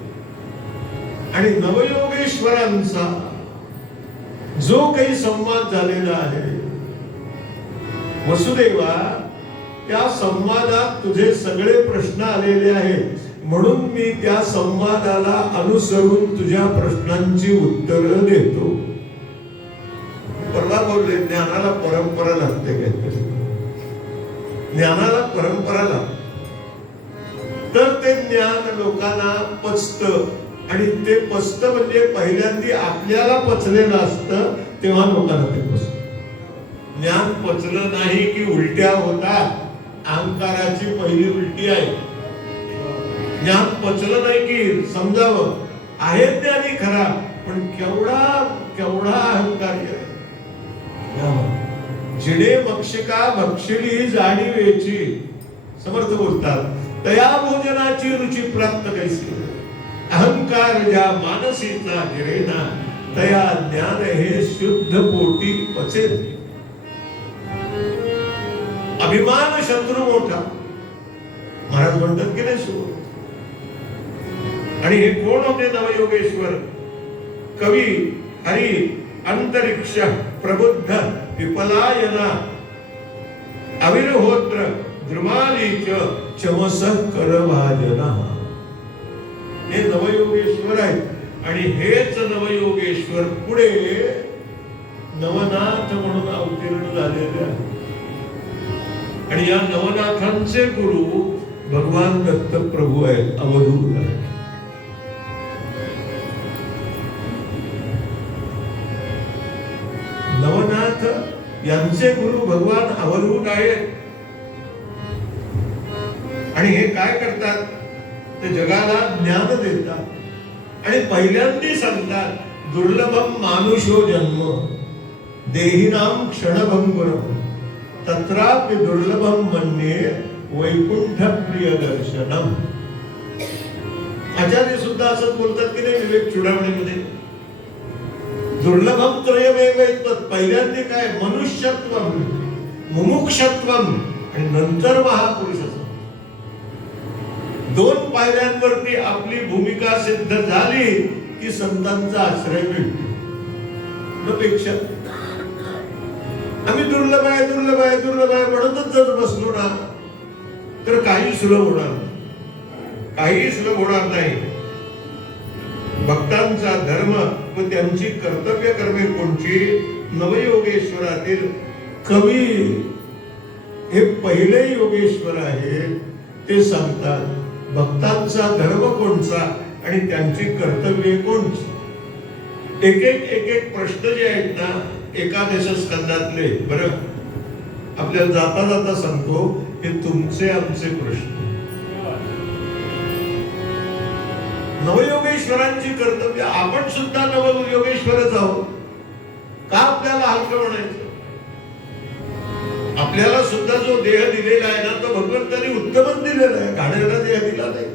आणि नवयोगेश्वरांचा जो काही संवाद झालेला आहे, वसुदेवा, त्या संवादात तुझे सगळे प्रश्न आलेले आहेत, म्हणून मी त्या संवादाला अनुसरून तुझ्या प्रश्नांची उत्तरं देतो. परवा बोलले ज्ञानाला परंपरा लागते, काहीतरी ज्ञानाला परंपरा लागते, तर ते ज्ञान लोकांना पचतं. आणि ते पचतं म्हणजे पहिल्यांदा आपल्याला पचलेलं असतं तेव्हा लोकांना ते पचतं. ज्ञान पचलं नाही की उलट्या होतात. अहंकाराची पहिली उलटी आहे. ज्ञान पचलं नाही की समजावं आहे ज्ञानी खरा, पण केवढा केवढा अहंकारी आहे. जिने मक्षिका भक्षिली जाणीवेची, समर्थ बोलतात, तया भोजनाची रुची प्राप्त कैसी. अहंकार ज्या मानसीचा गिरेना, तया ज्ञान हे शुद्ध पोटी पचेल. अभिमान शत्रू मोठा, महाराज म्हणतात की नाही सुरू. आणि हे कोण होते नवयोगेश्वर? कवी, हरी, अंतरिक्ष, प्रबुद्ध, विपलायना, अविर्होत्र, द्रुमालीच, चमसः करभाजना, हे नवयोगेश्वर आहेत. आणि हेच नवयोगेश्वर पुढे नवनाथ म्हणून अवतीर्ण झालेले आहेत. आणि या नवनाथांचे गुरु भगवान दत्त प्रभू आहेत, अवधूत आहेत. नवनाथ यांचे गुरु भगवान अवधूत आहेत. आणि हे काय करतात? ते जगाला ज्ञान देतात. आणि पहिल्यांदा सांगतात, दुर्लभम मानुषो जन्म देहिनाम क्षणभंगुरम तत्रापि दुर्लभम मन्ये वैकुंठ प्रिय दर्शनम. आचार्य सुद्धा असं बोलतात की नाही विवेक चुडामणीमध्ये, दुर्लभम त्रयमेव एतत्. पहिल्यांदा काय? मनुष्यत्वम, मुमुक्षत्वम आणि नंतर महापुरुषत्व. दोन पायऱ्यांवरती आपली भूमिका सिद्ध झाली की संतांचा आश्रय मिळतो. पेक्षा आम्ही दुर्लभ आहे दुर्लभ आहे दुर्लभ आहे म्हणतच जर बसलो ना तर काही सुलभ होणार नाही, काही सुलभ होणार नाही. भक्तांचा धर्म व त्यांची कर्तव्य कर्मे कोणची? नवयोगेश्वरातील कवी हे पहिले योगेश्वर आहे. ते सांगतात भक्तांचा धर्म कोणचा आणि त्यांची कर्तव्ये कोणची. एक एक प्रश्न जे आहेत ना एकादश स्कंदातले, बरं आपल्याला जाता जाता सांगतो, हे तुमचे आमचे प्रश्न. नवयोगेश्वरांची कर्तव्य. आपण सुद्धा नवयोगेश्वरच आहोत का? आपल्याला हलकं म्हणायचं? आपल्याला सुद्धा जो देह दिलेला आहे ना तो भगवंतांनी उत्तमच दिलेला आहे, घाणेरडा देह दिला नाही.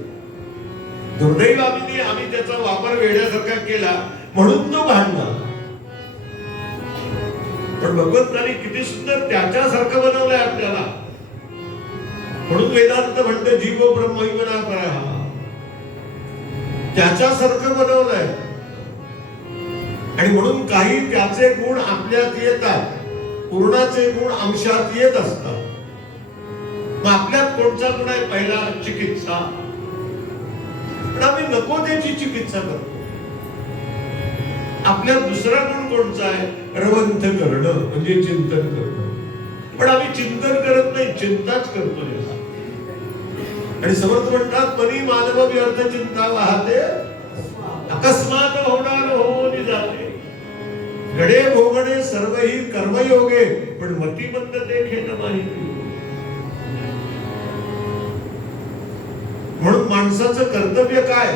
दुर्दैवाने आम्ही त्याचा वापर वेड्यासारखा केला म्हणून तो भांडला. पण भगवंतांनी किती सुंदर त्याच्यासारखं बनवलंय आपल्याला. म्हणून वेदांत म्हणते जीव ब्रह्मैवना परः, त्याच्यासारखं बनवलंय. आणि म्हणून काही त्याचे गुण आपल्यात येतात, पूर्णाचे गुण अंशात येत असतात. मग आपल्यात कोणता गुण आहे? पहिला चिकित्सा. पण आम्ही नको त्याची चिकित्सा करतो. आपल्यात दुसरा गुण कोणता आहे? रवंथ करणं, म्हणजे चिंतन करणं. पण आम्ही चिंतन करत नाही, चिंताच करतो. आणि समर्थ म्हणतात मनी मानव व्यर्थ चिंता वाहते, अकस्मात होणार होऊन जाते. घडे भोगणे सर्व ही कर्मयोगे, पण मतिमंद देखे न माहिती. म्हणून माणसाचं कर्तव्य काय?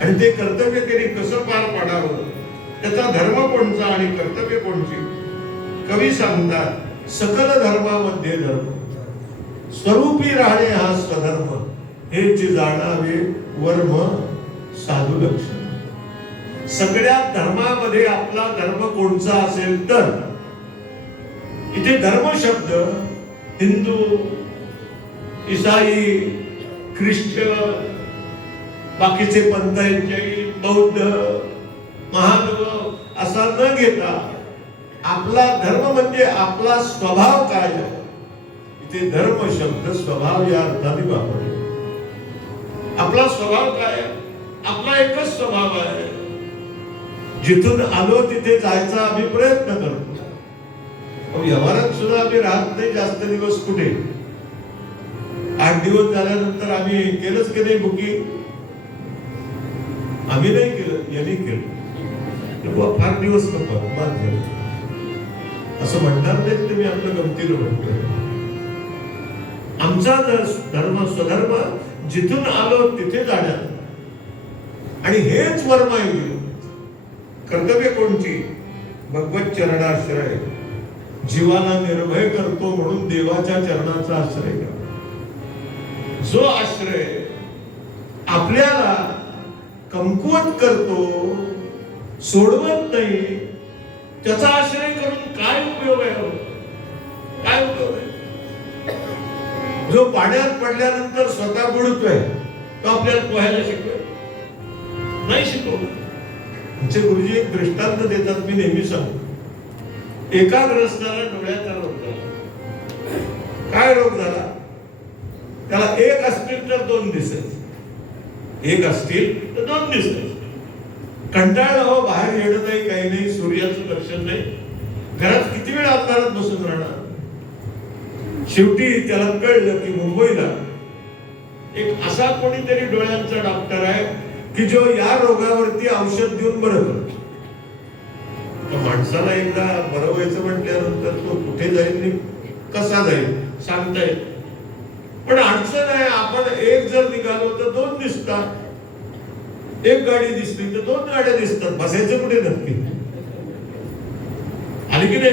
आणि ते कर्तव्य त्यांनी कसं पार पाडावं, त्याचा धर्म कोणता आणि कर्तव्य कोणची. कवी सांगतात सकल धर्मामध्ये धर्म, स्वरूपी राहणे हा स्वधर्म, हेच जाणावे वर्म साधू लक्षण. सगळ्या धर्मामध्ये आपला धर्म कोणता असेल तर, इथे धर्म शब्द हिंदू, ईसाई, ख्रिश्चन, बाकीचे पंथ, जैन, बौद्ध, महादेव असा न घेता आपला धर्म म्हणजे आपला स्वभाव काय आहे. इथे धर्म शब्द स्वभाव या अर्थाने वापरला. आपला स्वभाव काय आहे? आपला एकच स्वभाव आहे. जिथून आलो तिथे जायचा आम्ही प्रयत्न करतो. व्यवहारात सुद्धा आम्ही राहत नाही जास्त दिवस कुठे. 8 दिवस झाल्यानंतर आम्ही केलंच की नाही बुकिंग? आम्ही नाही केलं, यांनी केलं. फार दिवस नको, बाद झालं असं म्हणणार नाही. तुम्ही आपलं गमतीनं म्हणतोय. आमचा धर्म स्वधर्म जिथून आलो तिथे जाण्यात, आणि हेच वर्म आहे. कर्तव्य कोणती? भगवत चरणाश्रय. जीवाला निर्भय करतो म्हणून देवाच्या चरणाचा आश्रय घ्या. जो आश्रय आपल्याला कमकुवत करतो, सोडवत नाही, त्याचा आश्रय करून काय उपयोग आहे? काय उपयोग आहे? जो पाण्यात पडल्यानंतर स्वतः बुडतोय तो आपल्याला पोहायला शिकवतोय? नाही शिकवत. आमचे गुरुजी एक दृष्टांत देतात, मी नेहमी सांगतो. एका ग्रस्ताला डोळ्याचा रोग झाला. काय रोग झाला? त्याला एक असतील तर 2 दिसायचे, एक असतील तर 2 दिसायचे. कंटाळला हो, बाहेर येणं नाही, काही नाही, सूर्याचं दर्शन नाही, घरात किती वेळ अंधारात बसून राहणार. शेवटी त्याला कळलं की मुंबईला एक असा कोणीतरी डोळ्यांचा डॉक्टर आहे की जो या रोगावरती औषध देऊन बरं करतो. माणसाला एकदा बरं व्हायचं म्हटल्यानंतर तो कुठे जाईल, कसा जाईल सांगता येईल. पण अडचण आहे, आपण एक जर निघालो तर 2 दिसतात, एक गाडी दिसली तर 2 गाड्या दिसतात. बसायचं कुठे नक्की? आली की नाही?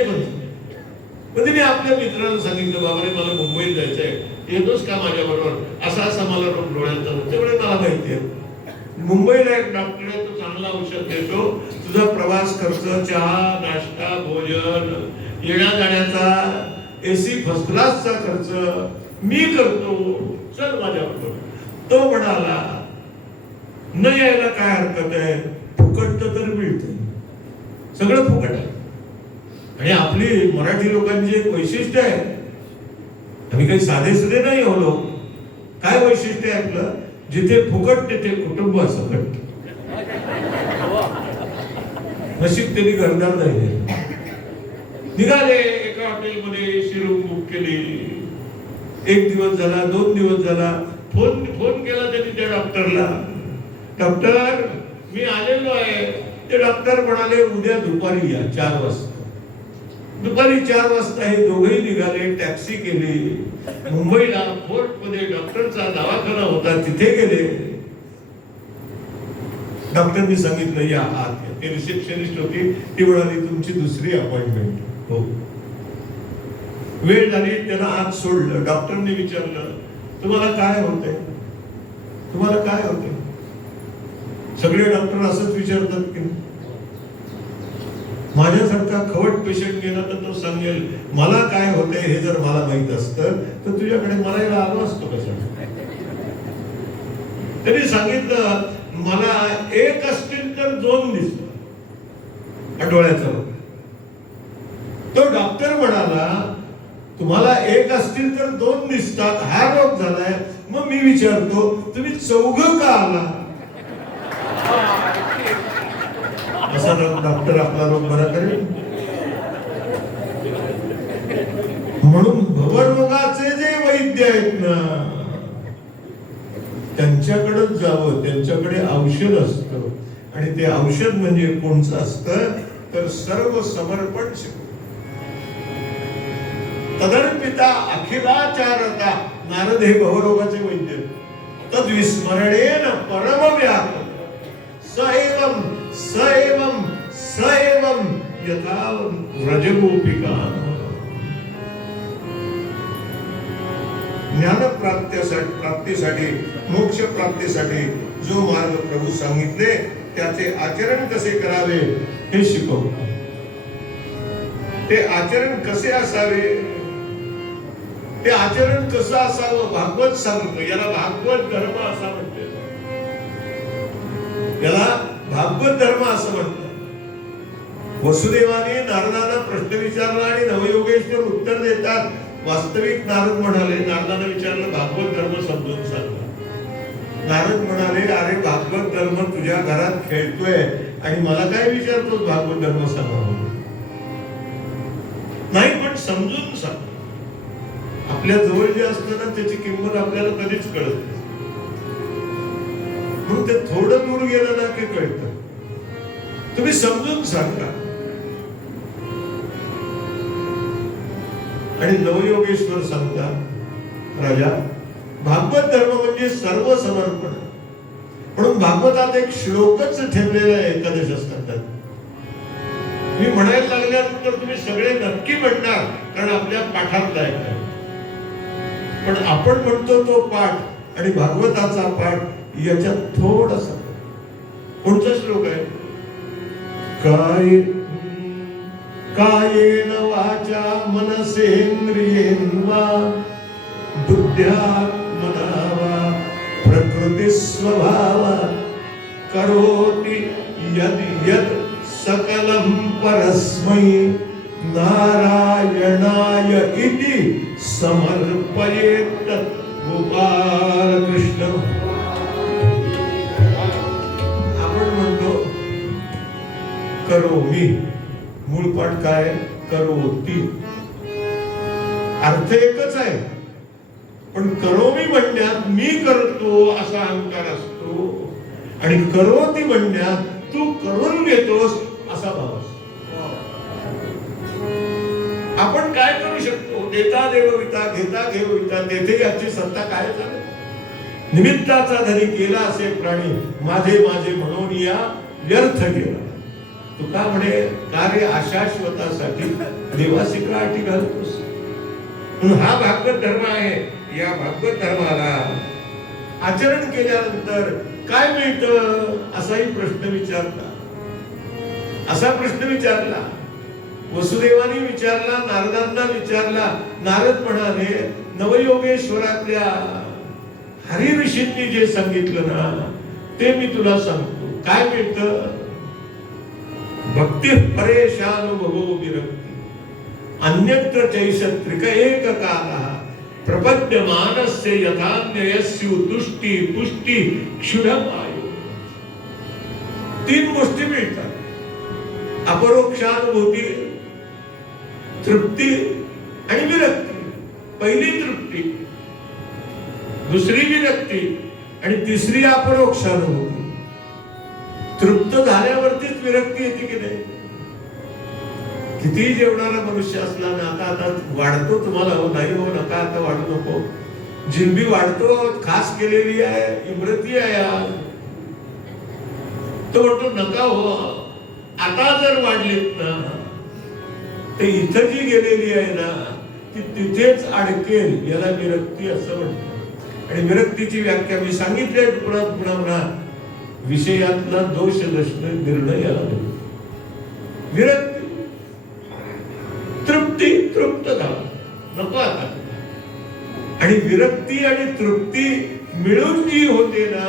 पण मी आपल्या मित्राला सांगितलं, बाबा रे मला मुंबईत जायचंय, येतोस का माझ्या बरोबर? असा मला डोळ्यांचा रोग. त्यामुळे मला माहिती आहे मुंबईला एक डॉक्टर आहे, तो चांगला औषध देतो. तुझा प्रवास खर्च, चहा, नाश्ता, भोजन, येण्या जाण्याचा, एसी फर्स्ट क्लासचा खर्च मी करतो, चल माझ्या बरोबर. तो म्हणाला न यायला काय हरकत आहे, फुकट तर मिळते, सगळं फुकट आहे. आणि आपली मराठी लोकांची एक वैशिष्ट्य आहे, आम्ही काही साधे सुधे नाही हो लोक. काय वैशिष्ट्य आहे आपलं? जिथे फुकट तिथे कुटुंब सकट. नशीब त्यांनी घरदार नाही. निघाले एका हॉटेलमध्ये, शिरूम बुक केली. 1 दिवस झाला, 2 दिवस झाला, फोन केला त्यांनी त्या डॉक्टरला, डॉक्टर मी आलेलो आहे. ते डॉक्टर म्हणाले उद्या दुपारी या 4 वाजता. दुपारी 4 वाजता हे दोघेही निघाले, टॅक्सी केली. मुंबईला फोर्ट मध्ये डॉक्टरचा दवाखाना होता, तिथे गेले. डॉक्टरनी सांगितलं या आत. ते रिसेप्शनिस्ट होती, ती म्हणाली तुमची दुसरी अपॉइंटमेंट. हो. वेळ झाली, त्याला आत सोडलं. डॉक्टरने विचारलं तुम्हाला काय होतंय, तुम्हाला काय होतंय? सगळे डॉक्टर असंच विचारतात की माझ्यासारखा खवट पेशंट गेला तर तो सांगेल मला काय होतंय हे जर मला माहित असतं तर तुझ्याकडे मरायला आलो असतो कशाला. त्यांनी सांगितलं मला एक असतील तर 2 दिसत डोळ्याचा रोग. तो डॉक्टर म्हणाला तुम्हाला एक असतील तर 2 दिसतात, हा रोग झालाय. मग मी विचारतो तुम्ही 4 का आला? असा डॉक्टर आपला रोग बरा करेल. म्हणून भवरोगाचे जे वैद्य आहेत ना त्यांच्याकडेच जावं, त्यांच्याकडे औषध असतं. आणि ते औषध म्हणजे कोणचं असतं तर सर्व समर्पण. तदर्पिता अखिलाचारता. नारद हे भवरोगाचे वैद्य. तद्विस्मरणेन परम व्याप. सएवं सएवं सएवं यथा व्रजगोपिका. ज्ञान प्राप्तीसाठी मोक्ष प्राप्तीसाठी जो मार्ग प्रभू सांगितले त्याचे आचरण कसे करावे हे शिकवतो. ते आचरण कसे असावे, ते आचरण कसं असावं भागवत सांगतो. याला भागवत धर्म असा म्हणते, याला भागवत धर्म असं म्हणतात. वसुदेवाने नारदाला प्रश्न विचारला आणि नवयोगेश्वर उत्तर देतात. वास्तविक नारद म्हणाले, नारदाला विचारलं भागवत धर्म समजून सांगा. नारद म्हणाले, अरे भागवत धर्म तुझ्या घरात खेळतोय आणि मला काय विचारतोस भागवत धर्म सांगा. नाही पण समजून सांग. आपल्या जवळ जे असतं ना त्याची किंमत आपल्याला कधीच कळत नाही. म्हणून ते थोडं दूर गेलं ना की कळतं. तुम्ही समजून सांगा. आणि नवयोगेश्वर सांगतात, राजा भागवत धर्म म्हणजे सर्व समर्पण. म्हणून भागवतात एक श्लोकच ठेवलेला आहे एकादश स्कंदात. मी म्हणायला लागल्यानंतर तुम्ही सगळे नक्की म्हणणार, कारण आपल्या पाठातला आहे. पण आपण म्हणतो तो पाठ आणि भागवताचा पाठ याच्यात थोडासा. कोणता श्लोक आहे? कायेन वाचा मनसेंद्रियेन वा बुद्ध्यात्मना वा प्रकृती स्वभावा करोति यद यद सकलं परस्मै नारायणाय इति समर्पयेत. गोपाल कृष्ण. आपण म्हणतो करोमी, मूळ पाठ काय? करोती. अर्थ एकच आहे, पण करोमी म्हणण्यात मी करतो असा अहंकार असतो आणि करोती म्हणण्यात तू करून घेतोस असा भाव असतो. आपण काय करू शकतो? देता देवविता, घेता घेवविता, तेथे याची सत्ता काय झाली? निमित्ताचा धरी केला असे प्राणी माझे माझे म्हणून या व्यर्थ गेला. तुका म्हणे कार्य अशाश्वतासाठी देवासी का अटी घालतोस? हा भागवत धर्म आहे. या भागवत धर्माला आचरण केल्यानंतर काय मिळतं असाही प्रश्न विचारला. असा प्रश्न विचारला वसुदेवानी विचारला, नारदांना विचारला. नारद म्हणाले, नवयोगेश्वरातल्या हरी ऋषींनी जे सांगितलं ना ते मी तुला सांगतो. काय मिळतं? भक्ती परेशानुभवो विरक्ती अन्यत्र चैषत्रिक एक कालः प्रपद्यमानस्य यथान्ययस्य तुष्टी पुष्टी क्षुधमायु. तीन गोष्टी मिळतात. अपरोक्षानुभूती, तृप्ती आणि विरक्ती. पहिली तृप्ती, दुसरी विरक्ती आणि तिसरी अपरोक्षानुभूती. तृप्त झाल्यावरतीच विरक्ती येते की नाही? किती जेवणारा मनुष्य असला ना, आता वाढतो तुम्हाला, हो नाही हो नका आता वाढू नको, जिलबी वाढतो, खास केलेली आहे, इमरती आहे आज, तो म्हणतो नका हो, आता जर वाढलीत ना ते इथं जी गेलेली आहे ना ती तिथेच अडकेल. याला विरक्ती असं म्हणतात. आणि विरक्तीची व्याख्या मी सांगितली आहे पुन्हा विषयातला दोष निर्णय याला विरक्ती. तृप्ती, तृप्त झाला, नको आता. आणि विरक्ती आणि तृप्ती मिळून जी होते ना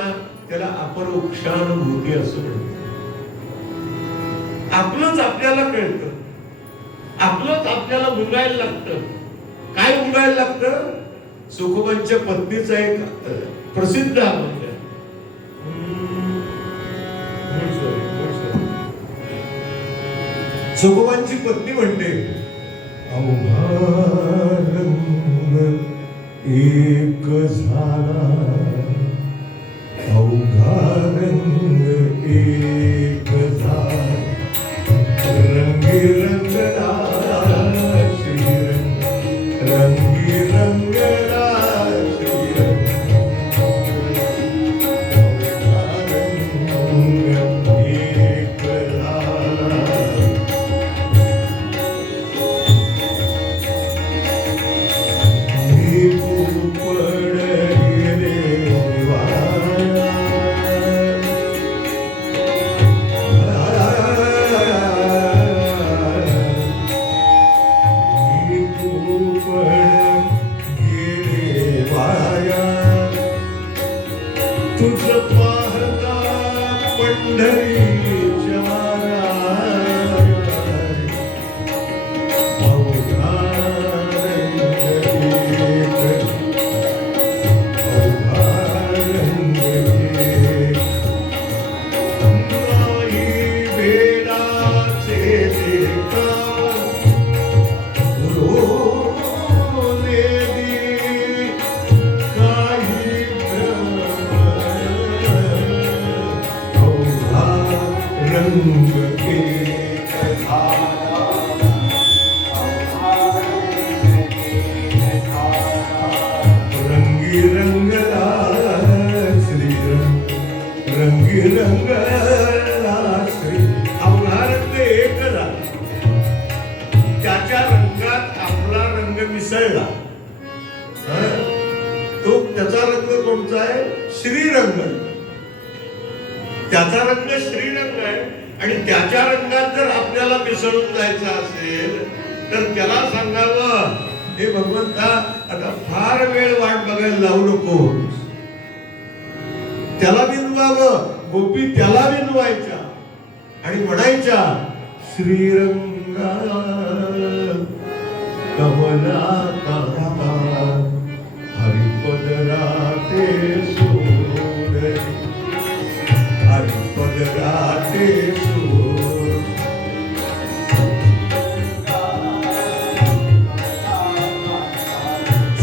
त्याला अपरोक्षानुभूती असं म्हणतात. आपलंच आपल्याला कळतं, आपलंच आपल्याला मुंगायला लागतं. काय मुंगायला लागतं? सुखोबांच्या पत्नीचा एक प्रसिद्ध अभंग आहे. सुखोबांची पत्नी म्हणते, अवघा रंग एक झाला, अवघा रंग एक झाला, रंगी रंगला श्रीरंग, रंगी रंगला श्रीरंग, अवघा रंग तुझ पाहता पंढरीच्या त्याच्या रंगात आपला रंग मिसळला. तो त्याचा रंग कोणता आहे? श्रीरंग. त्याचा रंग श्रीरंग आहे आणि त्याच्या रंगात जर आपल्याला मिसळून जायचं असेल तर त्याला सांगावं, हे भगवंता आता फार वेळ वाट बघायला लावू नको. त्याला बिनवावं, गोपी त्याला बिनवायच्या आणि म्हणायच्या श्रीरंगा कमला कांता हरिपद राते सोडे हरिपद राते सोड.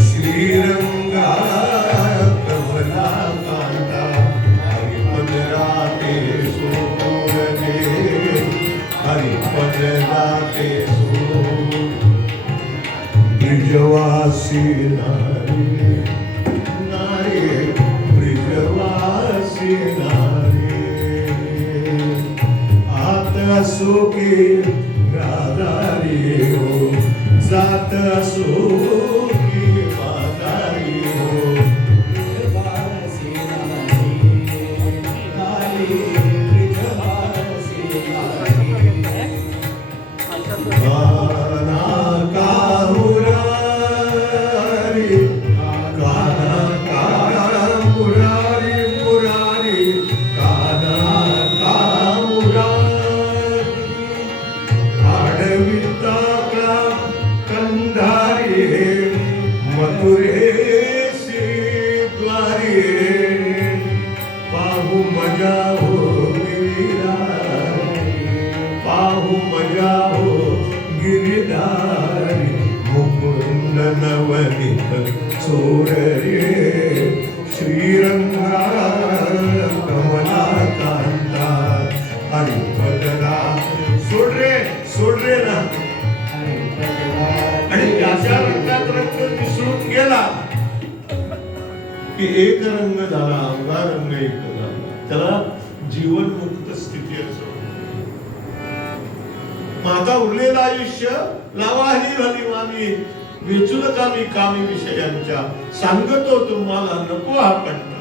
श्रीरंगा कमला कांता हरिपद राते सोडे हरिपद राते सोड. ब्रिजवासी नारी नारी ब्रिजवासी नारी आत असो की राधारी हो जात असो की माधारी हो. ब्रिजवासी नारी नारी ब्रिजवासी नारी काना का मुरारी काना का मुरारी मुरारी काना का मुरारी आडविता का कंधारी मथुरेशी द्वारी पाहू मजा हो गिरिधारी पाहू मजा हो गिरिधारी मुकुंद नवनीत चोर रे श्रीरंगा कमला कांता हरिपदरा. सोड रे ना. आणि त्याच्या रंगात रंग मिसळून गेला की एक रंग झाला, अवघा रंग एक झाला. त्याला जीवनमुक्त स्थिती असो. माझा उरलेलं आयुष्य लावाही झाली मामी वेचून कामी कामी विषयांच्या सांगतो तुम्हाला नको हा कंटाळा.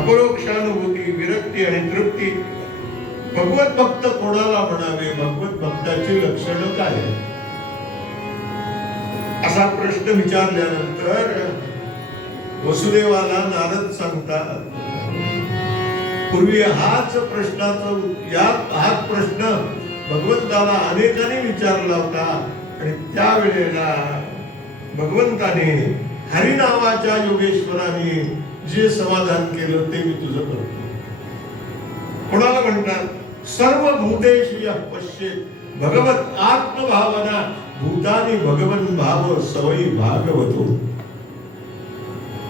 अपरोक्षानुभूती विरक्ती आणि तृप्ती. भगवत भक्त कोणाला म्हणावे? भगवत भक्ताची लक्षणं काय आहेत असा प्रश्न विचारल्यानंतर वसुदेवाला नारद सांगतात, पूर्वी हाच प्रश्न भगवंताला अनेकांनी विचारला होता आणि त्यावेळेला भगवंताने हरिनावाच्या योगेश्वराने जे समाधान केलं ते मी तुझं करतो. कोणाला म्हणतात? सर्व भूतेषु यः पश्येत भगवत आत्मभावना भूतानी भगवन भाव सवयी भागवतो.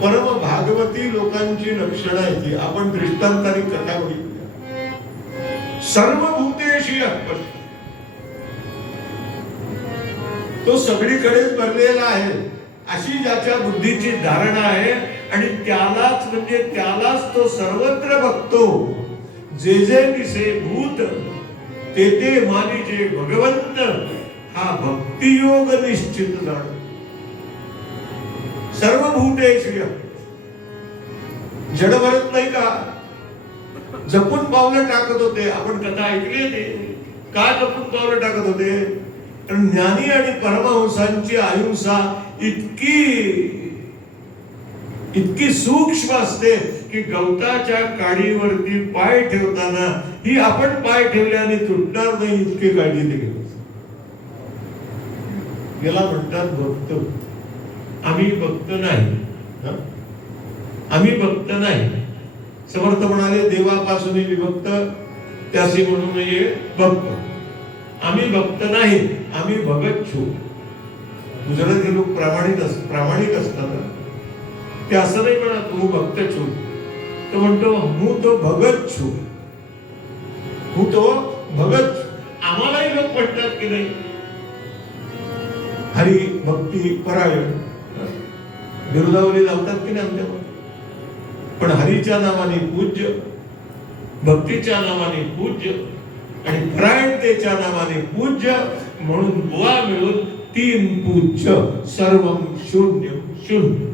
परम भागवती लोकांची लक्षणं आहेत ती. आपण दृष्टांताने कथा बघितल्या. सर्व भूतेषु यः पश्येत, तो सगळीकडेच भरलेला आहे अशी ज्याच्या बुद्धीची धारणा आहे आणि त्यालाच म्हणजे त्यालाच तो सर्वत्र बघतो. जे जे दिसे भूत ते ते मानिजे भगवंत हा भक्तियोग निश्चित जाणो. सर्व भूतेषु जड भरत नाही का? जपून पावलं टाकत होते. आपण कथा ऐकली ते का जपून पावलं टाकत होते? कारण ज्ञानी आणि परमहंसांची अहिंसा इतकी सूक्ष्म असते की गवताच्या काडीवरती पाय ठेवताना ही आपण पाय ठेवल्याने तुटणार नाही इतकी काळजी ते घेत. याला म्हणतात भक्त. आम्ही भक्त नाही, आम्ही भक्त नाही. समर्थ म्हणाले देवापासून विभक्त त्याशी म्हणू नये भक्त. आम्ही भक्त नाही, आम्ही भगत छू. गुजराती लोक प्रामाणिक असतात. ते असं नाही म्हणत तू भक्त छू, तो म्हणतो हूँ तो भगत छू, हूँ तो भगत. आम्हालाही लोक म्हणतात की नाही हरी भक्ती परायण, बिरुदावली लावतात की नाही आमच्यावर. पण हरीच्या नावाने पूज्य, भक्तीच्या नावाने पूज्य आणि परायणतेच्या नावाने पूज्य म्हणून बुवा मिळून 3 पूज्य. सर्वम शून्य शून्य.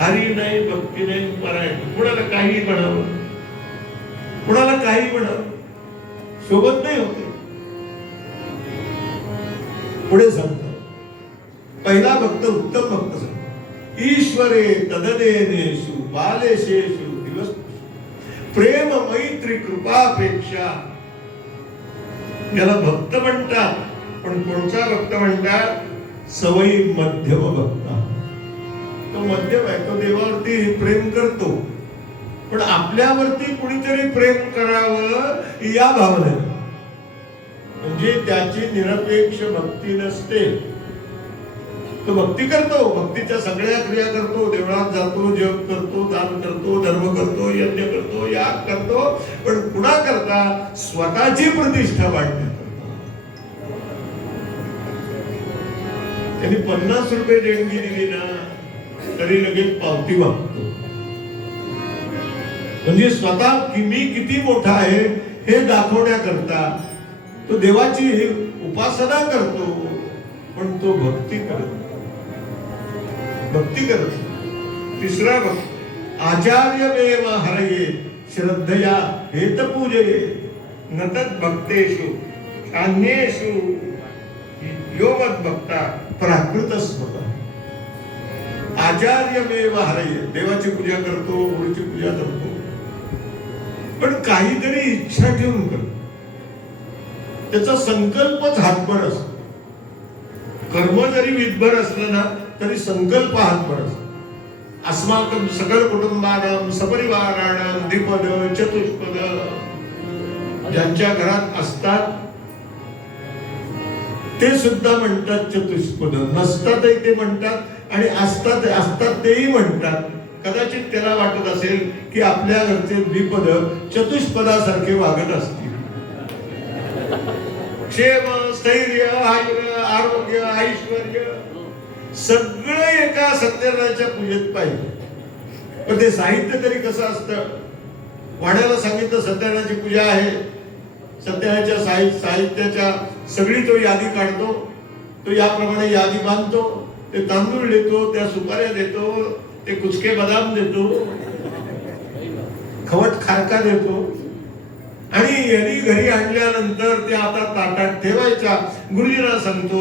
हरी नाही, भक्ती नाही, परायण. कुणाला काही म्हणावं, कुणाला काही म्हणावं शोभत नाही होते. पुढे सांगतो पहिला भक्त उत्तम भक्त सांगतो. ईश्वरे तददेनेषु बालेशेषु दिवस प्रेम मैत्री कृपापेक्षा. याला भक्त म्हणतात. पण कोणता भक्त म्हणतात? सवयी मध्यम भक्त. तो मध्यम आहे, तो देवावरती प्रेम करतो पण आपल्यावरती कुणीतरी प्रेम करावं या भावनेने. म्हणजे त्याची निरपेक्ष भक्ती नसते. तो भक्ती करतो, भक्तीच्या सगळ्या क्रिया करतो, देवळात जातो, जप करतो, दान करतो, धर्म करतो, यज्ञ करतो, याग करतो, पण कुणा करता? स्वतःची प्रतिष्ठा वाढण्याकरता. त्यांनी 50 रुपये देणगी दिली ना तरी लगेच पावती मागतो. म्हणजे स्वतः मी किती मोठा आहे हे दाखवण्याकरता तो देवाची उपासना करतो पण तो भक्ती करतो. भक्ती करतो. तिसरा भक्त आचार्यमेव हरये श्रद्धया हेतपूजये न तद् भक्तेषु अन्येषु यो मद्भक्ता प्राकृत स्मृता. आचार्यमेव हरये, देवाची पूजा करतो, गुरुची पूजा करतो पण काहीतरी इच्छा ठेवून करतो. त्याचा संकल्पच हातभर असतो. कर्म जरी विधभर असलं ना तरी संकल्प हातभर असतो. अस्माकं सकल कुटुंबानां सपरिवाराणां द्विपद चतुष्पद. ज्यांच्या घरात असतात ते सुद्धा म्हणतात चतुष्पद, नसतातही ते म्हणतात आणि असतात तेही म्हणतात. कदाचित त्याला वाटत असेल की आपल्या घरचे द्विपद चतुष्पदासारखे वागत असतील. क्षेम, स्थैर्य, आरोग्य, ऐश्वर्य सगळं एका सत्यनारायणाच्या पूजेत पाहिजे. पण ते साहित्य तरी कसं असतं? वाण्याला सांगितलं सत्यनारायणाची पूजा आहे, सत्यनारायणाच्या साहित्याच्या सगळी तो यादी काढतो. तो याप्रमाणे यादी बांधतो. ते तांदूळ देतो, त्या सुपाऱ्या देतो, ते कुचके बदाम देतो, खवट खारका देतो आणि यांनी घरी आणल्यानंतर ते आता ताटात ठेवायचा. गुरुजींना सांगतो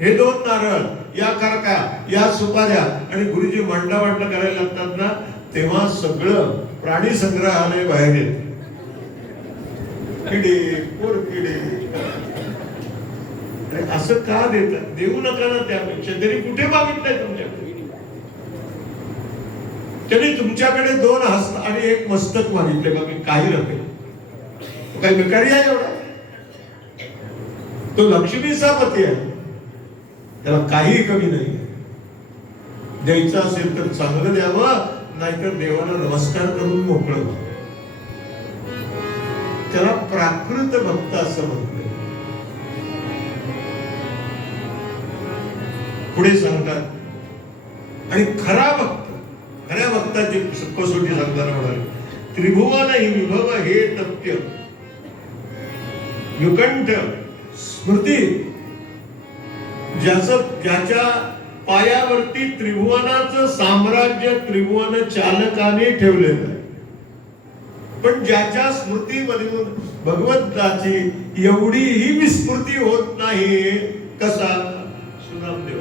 हे 2 नारळ, या खारका, या सुपाऱ्या आणि गुरुजी मांडा करायला लागतात ना तेव्हा सगळं प्राणी संग्रहालय बाहेर येते. किडे, पोरकिडे. असं का देतात? देऊ नका ना त्यापेक्षा. तरी कुठे मागितलंय तुमच्याकडे? त्यांनी तुमच्याकडे 2 हस्त आणि 1 मस्तक मागितले, बाकी काही नव्हे. काही भिकारी आहे एवढा? तो लक्ष्मीचा पती आहे, त्याला काही कमी नाही. द्यायचं असेल तर चांगलं द्यावं, नाहीतर देवाला नमस्कार करून मोकळं. त्याला प्राकृत भक्त असं म्हणतात. पुढे सांगतात आणि खरा भक्त, खऱ्या भक्ताची कसोटी सांगताना म्हणाले त्रिभुवन हि विभव हे तथ्य युकंठ स्मृती. ज्याच्या पायावरती त्रिभुवनाचं साम्राज्य त्रिभुवन चालकाने ठेवलेलं आहे. पण ज्याच्या स्मृतीमधून भगवंताची एवढीही विस्मृती होत नाही, कसा? सुदामदेव.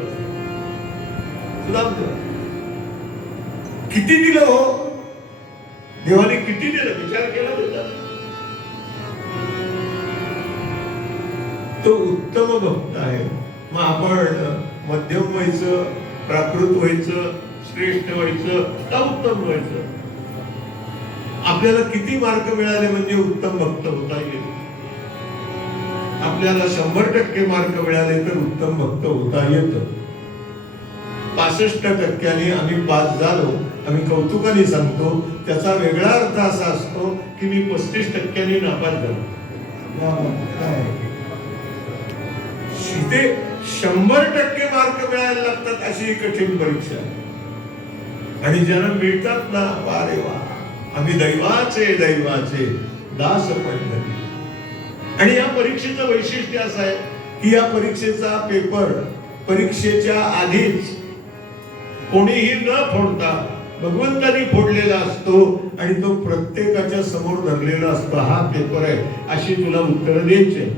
सुदामदेव किती दिलं हो, देवाने किती दिलं, विचार केला त्याचा? तो उत्तम भक्त आहे. मग आपण मध्यम व्हायचं, प्राकृत व्हायचं, श्रेष्ठ व्हायचं का उत्तम व्हायचं? आपल्याला किती मार्क मिळाले म्हणजे उत्तम भक्त होता येईल? आपल्याला 100% मार्क मिळाले तर उत्तम भक्त होता येतं. 65% आम्ही पास झालो, आम्ही कौतुकाने सांगतो. त्याचा वेगळा अर्थ असा असतो की मी 35% नापास झालो. ते 100% मार्क मिळायला लागतात अशी कठीण परीक्षा. आणि ज्यांना मिळतात ना, वा रे वा, आम्ही दैवाचे दास पंढरी. आणि या परीक्षेचं वैशिष्ट्य असं आहे की या परीक्षेचा पेपर परीक्षेच्या आधीच कोणीही न फोडता भगवंतानी फोडलेला असतो आणि तो प्रत्येकाच्या समोर धरलेला असतो. हा पेपर आहे, अशी तुला उत्तर द्यायची.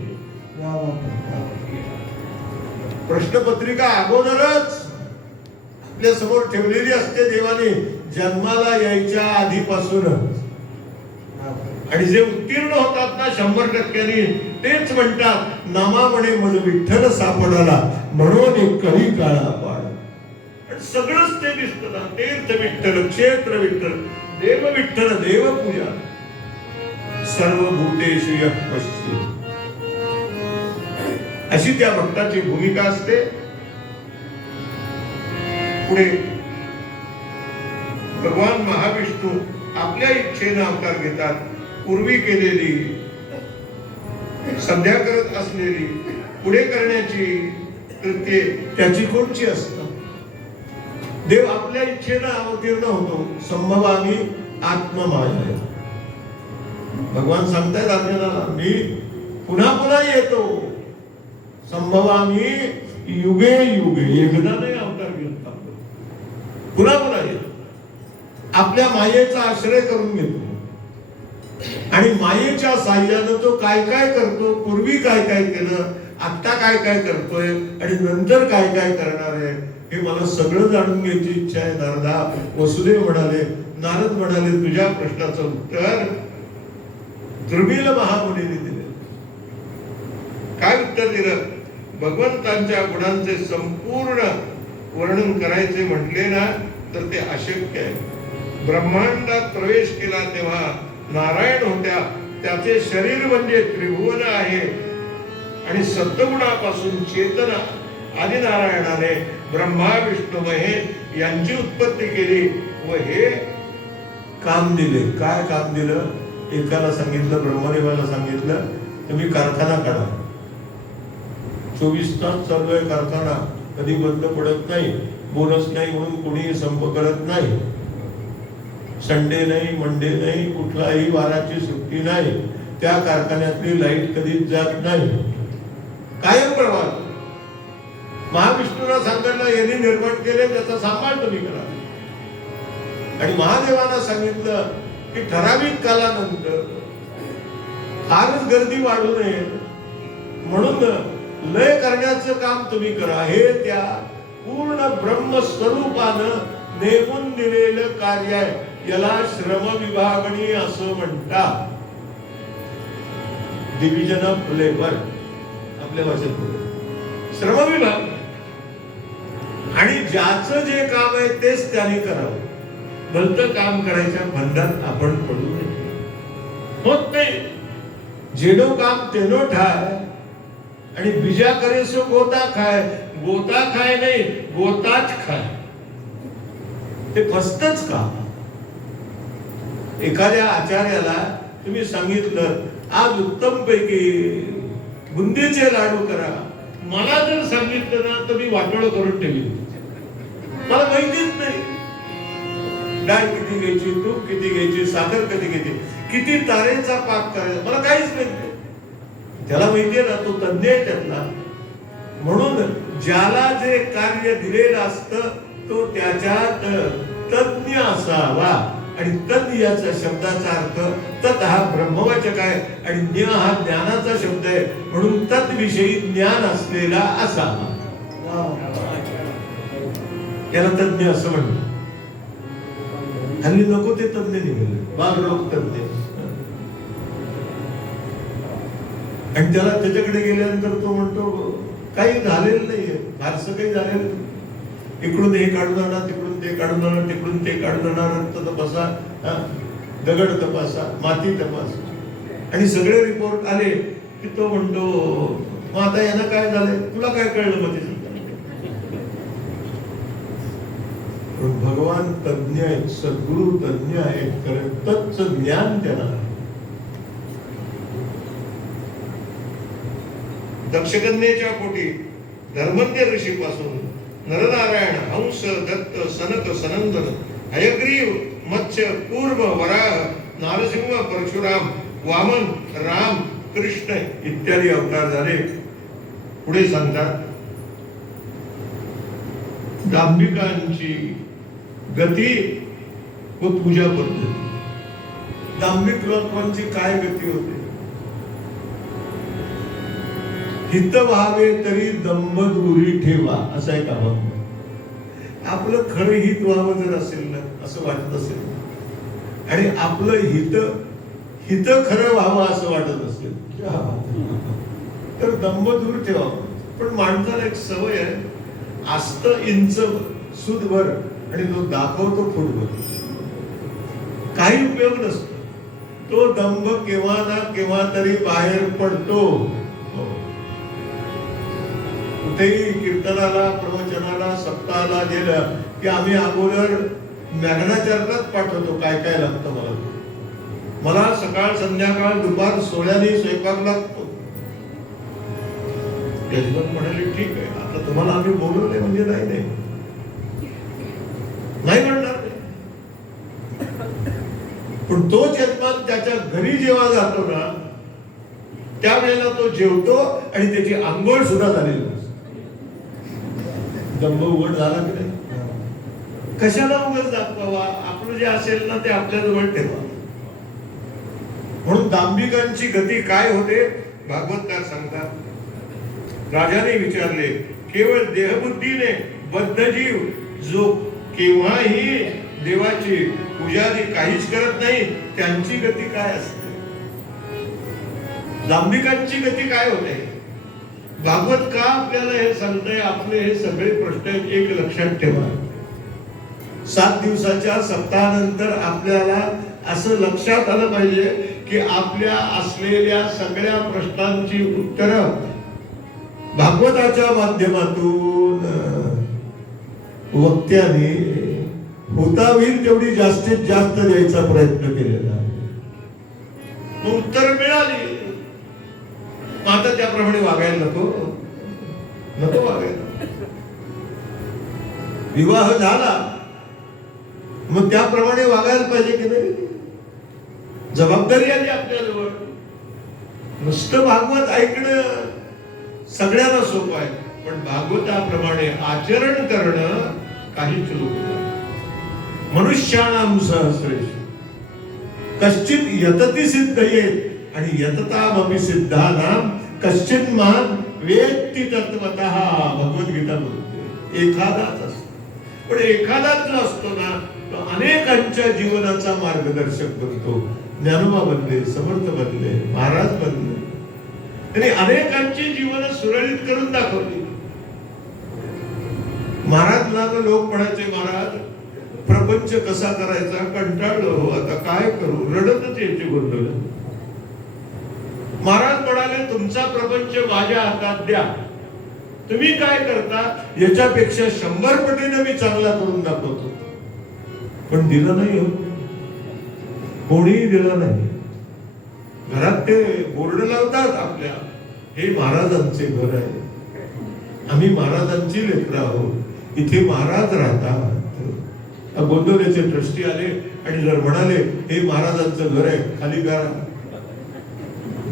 प्रश्नपत्रिका अगोदरच आपल्या समोर ठेवलेली असते देवाने, जन्माला यायच्या आधीपासूनच. आणि जे उत्तीर्ण होतात ना 100%, तेच म्हणतात, नामा म्हणे मज विठ्ठल सापडाला, म्हणून कधी काळा पाड. सगळंच ते दिसतं ना, तीर्थ विठ्ठल, क्षेत्र विठ्ठल, देव विठ्ठल, देवपूजा, सर्वभूतेषु यः पश्येत्. अशी त्या भक्ताची भूमिका असते. पुढे भगवान महाविष्णू आपल्या इच्छेने अवतार घेतात. पूर्वी केलेली, सध्या करत असलेली, पुढे करण्याची कृत्ये त्याची कोणची असतात? देव आपल्या इच्छेने अवतीर्ण होतो. संभवामी आत्ममाया. भगवान सांगतायत अर्जुनाला, मी पुन्हा पुन्हा येतो. संभवामी युगे युगे, एकदा नाही अवतार घेऊन टाकतो, पुन्हा पुन्हा येतो. आपल्या मायेचा आश्रय करून घेतो आणि मायेच्या साह्यानं तो काय काय करतो, पूर्वी काय काय केलं, आता काय काय करतोय आणि नंतर काय काय करणार आहे, हे मला सगळं जाणून घ्यायची इच्छा आहे नारदा. वसुदेव म्हणाले, नारद म्हणाले, तुझ्या प्रश्नाचं उत्तर दुर्मिळ महामुनीने दिले. काय उत्तर दिलं? भगवंतांच्या गुणांचे संपूर्ण वर्णन करायचे म्हटले ना तर ते अशक्य आहे. ब्रह्मांडात प्रवेश केला तेव्हा नारायण होत्या, त्याचे शरीर म्हणजे त्रिभुवन आहे आणि सत्वगुणापासून चेतना आदी नारायणाने ब्रह्मा विष्णू महेश यांची उत्पत्ती केली व हे काम दिले. काय काम दिलं? एकाला सांगितलं, ब्रह्मदेवाला सांगितलं, तुम्ही कारखाना काढा. 24 तास चालू आहे कारखाना, कधी बंद पडत नाही. बोनस नाही म्हणून कोणी संप करत नाही. संडे नाही, मंडे नाही, कुठलाही वाराची सुट्टी नाही. त्या कारखान्यातली लाईट कधीच जात नाही, कायम प्रवाह. महाविष्णूला सांगितलं, यांनी निर्माण केले, त्याचा सांभाळ तुम्ही करा. आणि महादेवाला सांगितलं की ठराविक कालानंतर फारच गर्दी वाढू नये म्हणून लय करण्याचं काम तुम्ही करा. हे त्या पूर्ण ब्रह्मस्वरूपानं नेमून दिलेलं कार्य आहे. याला श्रम विभागणी असं म्हणतात. डिव्हिजन ऑफ लेबर आपल्या भाषेत श्रम विभाग. आणि ज्याचं जे काम आहे तेच त्याने करावं. भलतं काम करायच्या बंधात आपण पडू नये. होत नाही. जेनो काम तेनो ठाय आणि बीजा करे सो गोता खाय. गोता खाय नाही, गोताच खाय. ते फसतच का? एखाद्या आचार्याला तुम्ही सांगितलं, आज उत्तम पैकी बुंदीचे लाडू करा. मला जर सांगितलं ना तर मी वाटोळ करून ठेवीन. मला माहितीच नाही डाळ किती घ्यायची, तूप किती घ्यायची, साखर किती घ्यायची, किती तारेचा पाक करायचा, मला काहीच माहिती. त्याला माहितीये ना, तो तज्ञ आहे त्यातला. म्हणून ज्याला जे कार्य दिलेलं असतं तो त्याच्यात तज्ञ असावा. आणि तद याचा शब्दाचा अर्थ तद हा ब्रह्मवाचक आहे आणि ज्ञ हा ज्ञानाचा शब्द आहे, म्हणून तद विषयी ज्ञान असलेला असावा. त्याला तज्ञ असं म्हणतात. हल्ली नको ते तज्ञ निघाले, बाल लोक तज्ञ. आणि त्याला त्याच्याकडे गेल्यानंतर तो म्हणतो काही झालेलं नाहीये, फारसं काही झालेलं नाही. इकडून हे काढून आणा, तिकडून ते काढून आणा, तिकडून ते काढून आणा, रक्त तपासा, दगड तपासा, माती तपासा, आणि सगळे रिपोर्ट आले की तो म्हणतो मग आता यांना काय झालंय, तुला काय कळलं मग ते. भगवान तज्ञ आहेत, सद्गुरु तज्ञ आहेत, तत्च ज्ञान त्यांना आहे. दक्षकन्येच्या पोटी धर्मज्ञ ऋषी पासून नरनारायण, हंस, दत्त, सनक, सनंदन, हयग्रीव, मत्स्य, कूर्म, वराह, नारसिंह, परशुराम, वामन, राम, कृष्ण इत्यादी अवतार झाले. पुढे सांगतात दांभिकांची गती व पूजा पद्धती. दांभिक लोकांची काय गती होते? हित व्हावे तरी दंभदुरी ठेवा, असा एक अभंग. आपलं खरं हित व्हावं जर असेल ना, असं वाटत असेल, आणि आपलं हित खरं व्हावं असं वाटत असेल तर दंभ दूर ठेवा. पण माणसाला एक सवय आहे, आस्त इंच सुदभर आणि तो दाखवतो फुटभर. काही उपयोग नसतो. तो दंभ केव्हा ना केव्हा तरी बाहेर पडतो. कुठेही कीर्तनाला, प्रवचनाला, सप्ताहाला गेलं की आम्ही अगोदर मॅग्नाचारलाच पाठवतो काय काय लागतं मला सकाळ संध्याकाळ दुपार सोळ्याने स्वयंपाक लागतो. यजमान म्हणाले ठीक आहे, आता तुम्हाला आम्ही बोलवले म्हणजे नाही म्हणणार. पण तोच यजमान त्याच्या घरी जेव्हा जातो ना, त्यावेळेला तो जेवतो आणि त्याची आंघोळ सुद्धा झालेली नसते. दंभ उघड झाला की नाही? कशाला उघड दाखवावा? आपलं जे असेल ना ते आपल्या जवळ ठेवा. म्हणून दांभिकांची गती काय होते? भागवतकार सांगतात, राजाने विचारले, केवळ देहबुद्धीने बद्ध जीव जो केव्हाही देवाची पूजादी काहीच करत नाही, त्यांची गती काय असते? दांभिकांची गती काय होते? भागवत का आपल्याला हे सांगतंय? आपले हे सगळे प्रश्न एक लक्षात ठेवा. 7 दिवसाच्या सप्ताहानंतर आपल्याला असं लक्षात आलं पाहिजे की आपल्या असलेल्या सगळ्या प्रश्नांची उत्तरं भागवताच्या माध्यमातून वक्त्याने होता होईल तेवढी जास्तीत जास्त द्यायचा प्रयत्न केलेला आहे. उत्तर मिळाली, आता त्याप्रमाणे वागायला नको वागायला. विवाह झाला मग त्याप्रमाणे वागायला पाहिजे की नाही? जबाबदारी आली आपल्याजवळ. नुसतं भागवत ऐकणं सगळ्यांना सोपं आहे, पण भागवताप्रमाणे आचरण करणं काही चुक नाही. मनुष्याणाम सहस्रेषु कश्चित यतति सिद्धयेत आणि यततामपि सिद्धानाम कश्चित महान वेत्ति तत्वतः. भगवद्गीता बोलते एखादाच असतो, पण एखादाच जो असतो ना तो अनेकांच्या जीवनाचा मार्गदर्शक बनतो. ज्ञानोबा बनले, समर्थ बनले, महाराज बनले, त्यांनी अनेकांची जीवन सुरळीत करून दाखवली. महाराज लोक म्हणायचे, महाराज प्रपंच कसा करायचा कंटाळलो, आता काय करू, रडतच यायची गोंधळ. महाराज म्हणाले, तुमचा प्रपंच माझ्या हातात द्या, तुम्ही काय करता याच्यापेक्षा 100 पटीने मी चांगला करून दाखवतो. पण दिलं नाही, कोणीही दिलं नाही. घरात ते बोर्ड लावतात आपल्या, हे महाराजांचे घर आहे, आम्ही महाराजांची लेकरं आहोत, इथे महाराज राहतात. गोंदवल्याचे ट्रस्टी आले आणि जर म्हणाले हे महाराजांचं घर आहे, खाली करा.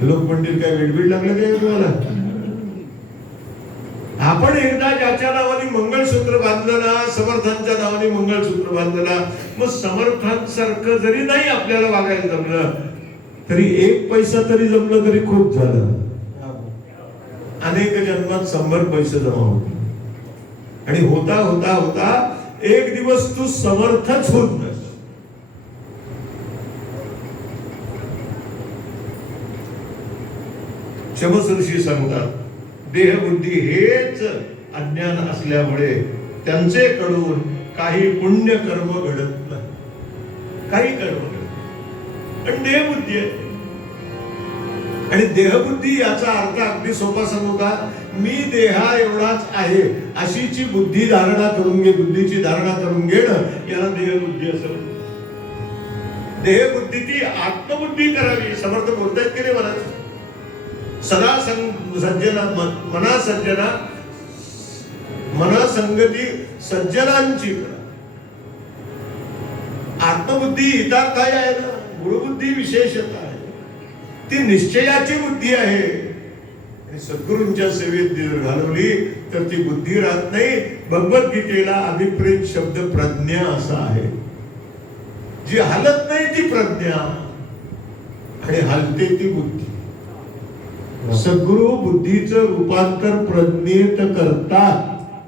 लोक म्हणतील काय वेडबीड लागलं काय तुम्हाला? आपण एकदा ज्याच्या नावाने मंगळसूत्र बांधलं ना, समर्थांच्या नावाने मंगळसूत्र बांधलं ना, मग समर्थांसारखं जरी नाही आपल्याला वागायला जमलं तरी 1 पैसा तरी जमलं तरी खूप झालं. अनेक जन्मात 100 पैसे जमा होते आणि होता होता होता एक दिवस तू समर्थच होत नाही. शमसऋषी सांगतात, देहबुद्धी हेच अज्ञान असल्यामुळे त्यांचे कडून काही पुण्य कर्म घडत नाही, काही कर्म घडत आणि देहबुद्धी आहे. आणि देहबुद्धी याचा अर्थ अगदी सोपा सांगू का, मी देहा एवढाच आहे अशीची बुद्धी धारणा करून घे, बुद्धीची धारणा करून घेणं याला देहबुद्धी असं. देहबुद्धी ती आत्मबुद्धी करावी. समर्थ बोलतायत की नाही मला, सदा सज्जना मना सज्जना मना संगती सज्जनांची. आत्मबुद्धी हितार्थ आहे ना, गुरुबुद्धी विशेषता आहे, ती निश्चयाची बुद्धी आहे. आणि सद्गुरूंच्या सेवेत जर घालवली तर ती बुद्धी राहत नाही. भगवद्गीतेला अभिप्रेत शब्द प्रज्ञा असा आहे. जी हलत नाही ती प्रज्ञा आणि हलते ती बुद्धी. सद्गुरु बुद्धीचं रूपांतर प्रज्ञेत करतात,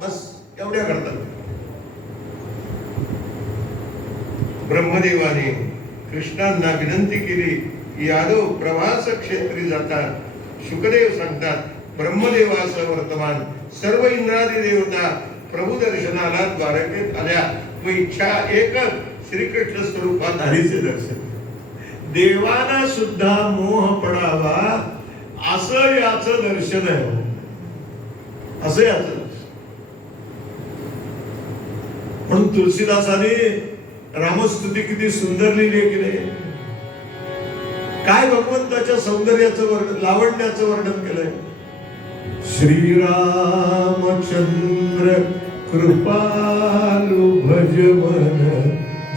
बस एवढ्या करतात. ब्रह्मदेवाने कृष्णांना विनंती केली, यादव प्रवास क्षेत्री जातात. शुकदेव सांगतात, ब्रह्मदेवासह वर्तमान सर्व इंद्रादी देवता प्रभू दर्शनाला द्वारकेत आल्या व इच्छा एकच, श्रीकृष्ण स्वरूपात हरीचे दर्शन. देवांना सुद्धा मोह पडावा असं याचं दर्शन आहे, असं याचं दर्शन. म्हणून तुलसीदासाने रामस्तुती किती सुंदर लिहिली आहे की नाही. काय भगवंताच्या सौंदर्याचं वर्णन, लावण्याचं वर्णन केलंय. श्रीरामचंद्र कृपालु भज मन.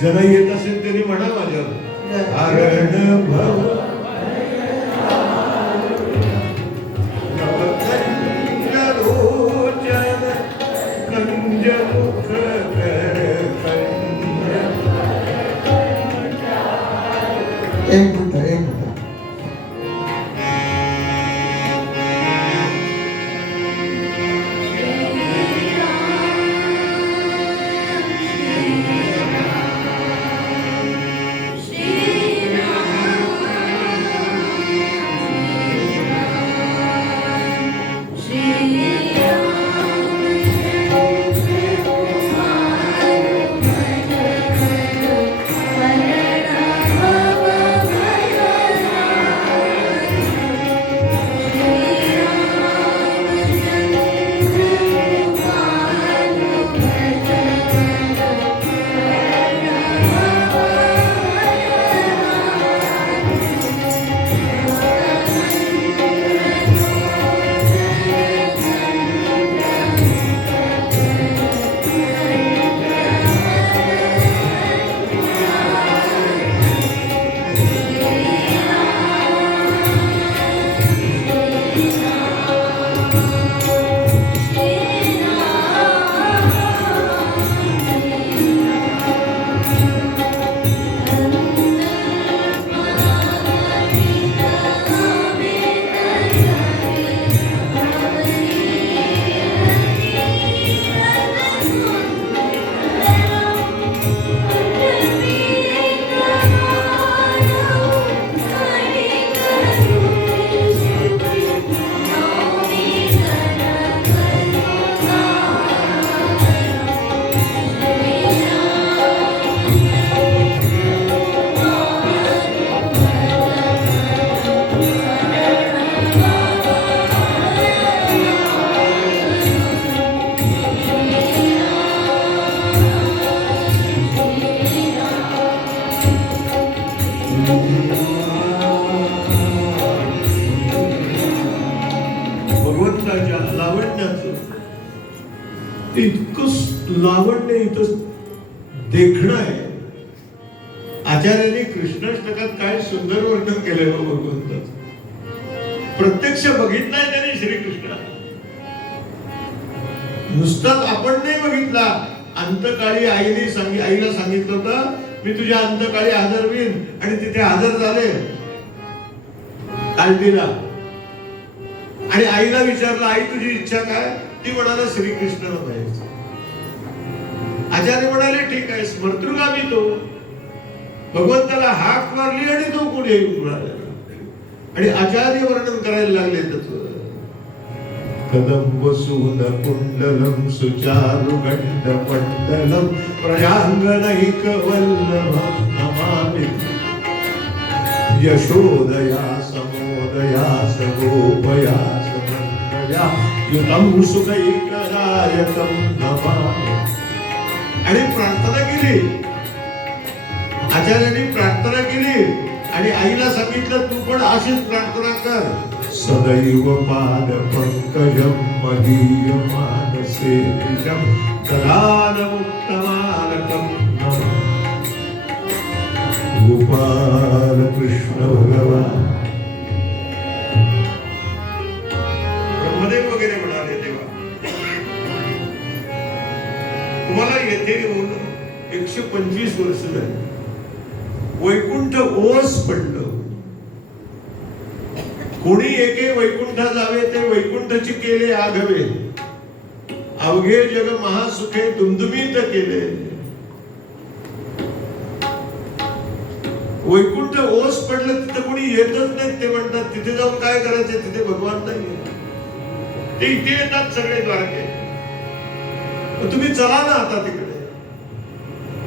ज्यांना येत असेल त्यांनी म्हणा माझ्यावर, हरण भव एक मिनिट. इतकं लावण्य इथं देखणं आहे. आचार्यांनी कृष्णाष्टकात काय सुंदर वर्णन केलंय भगवंताचं. प्रत्यक्ष बघितलंय त्यांनी श्रीकृष्ण. नुसतं आपण नाही बघितला, अंतकाळी आईला सांगितलं होतं मी तुझ्या अंतकाळी हजर होईल, आणि तिथे हजर झाले कालडीला. आणि आईला विचारलं आई तुझी इच्छा काय? ती म्हणाला श्रीकृष्णाला पाहिजे. आचार्य म्हणाले ठीक आहे, स्मर्तृगामी तो भगवंताला हाक मारली आणि तो पुढे उडाला. आणि आचार्य वर्णन करायला लागले त्याचं. कदंब सून कुंडलम सुचारु गंड पंडलम प्रयांगनैक वल्लभम नमामि. यशोदया समोदया सगोपया समन्वया युतं सुखैकदायकं नमामि. आणि प्रार्थना केली, आचार्यांनी प्रार्थना केली आणि आईला सांगितलं तू पण अशीच प्रार्थना कर. सदैव पाद पंकजं मदीय मानसे निजं ददान मुक्तमालकं नमः. गोपाल कृष्ण भगवान. ब्रह्मदेव वगैरे म्हणाले तेव्हा तुम्हाला येथे येऊन 125 वर्ष झाली, वैकुंठ ओस पडलं. कोणी एके वैकुंठा जावे ते वैकुंठची केले आघवे, अवघे जग महासुखे दुमदुमीत केले. वैकुंठ ओस पडलं तिथे कोणी येतच नाही. ते म्हणतात तिथे जाऊन काय करायचं, तिथे भगवान नाही. ते इथे येतात सगळे द्वारके. तुम्ही चला ना आता तिकडे,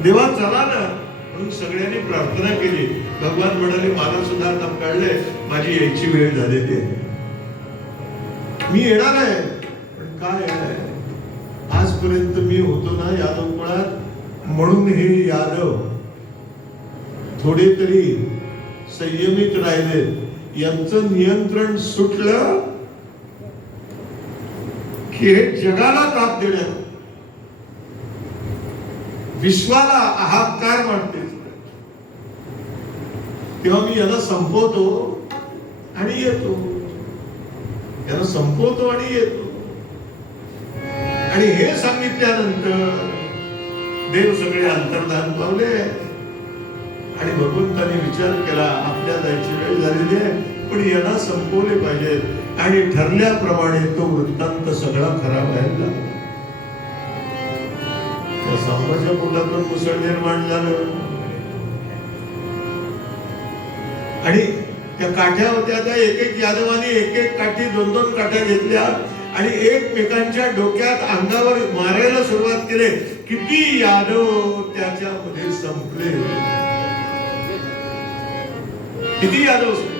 देवा चला ना. म्हणून सगळ्यांनी प्रार्थना केली. भगवान म्हणाले मला सुद्धा आता कळलंय माझी यायची वेळ झालेली आहे, मी येणार आहे. पण काय आहे, आजपर्यंत मी होतो ना यादव कुळात, म्हणून हे यादव थोडे तरी संयमित राहिले. यांचं नियंत्रण सुटलं की हे जगाला ताप देण्यात, विश्वाला हाहाकार वाटते. तेव्हा मी याला संपवतो आणि येतो, याला संपवतो आणि येतो. आणि हे सांगितल्यानंतर देव सगळे अंतर्धान पावले आणि भगवंताने विचार केला आपल्या जायची वेळ झालेली आहे, पण याला संपवले पाहिजे. आणि ठरल्याप्रमाणे तो वृत्तांत सगळा खरा व्हायला लागला. त्या सांबाच्या पोटातून मुसळ निर्माण झालं आणि त्या काठ्या होत्या त्या एक एक यादवानी एक एक काठी 2-2 काठ्या घेतल्या आणि एकमेकांच्या डोक्यात अंगावर मारायला सुरुवात केली. किती यादव त्याच्यामध्ये संपले, किती यादव संपले.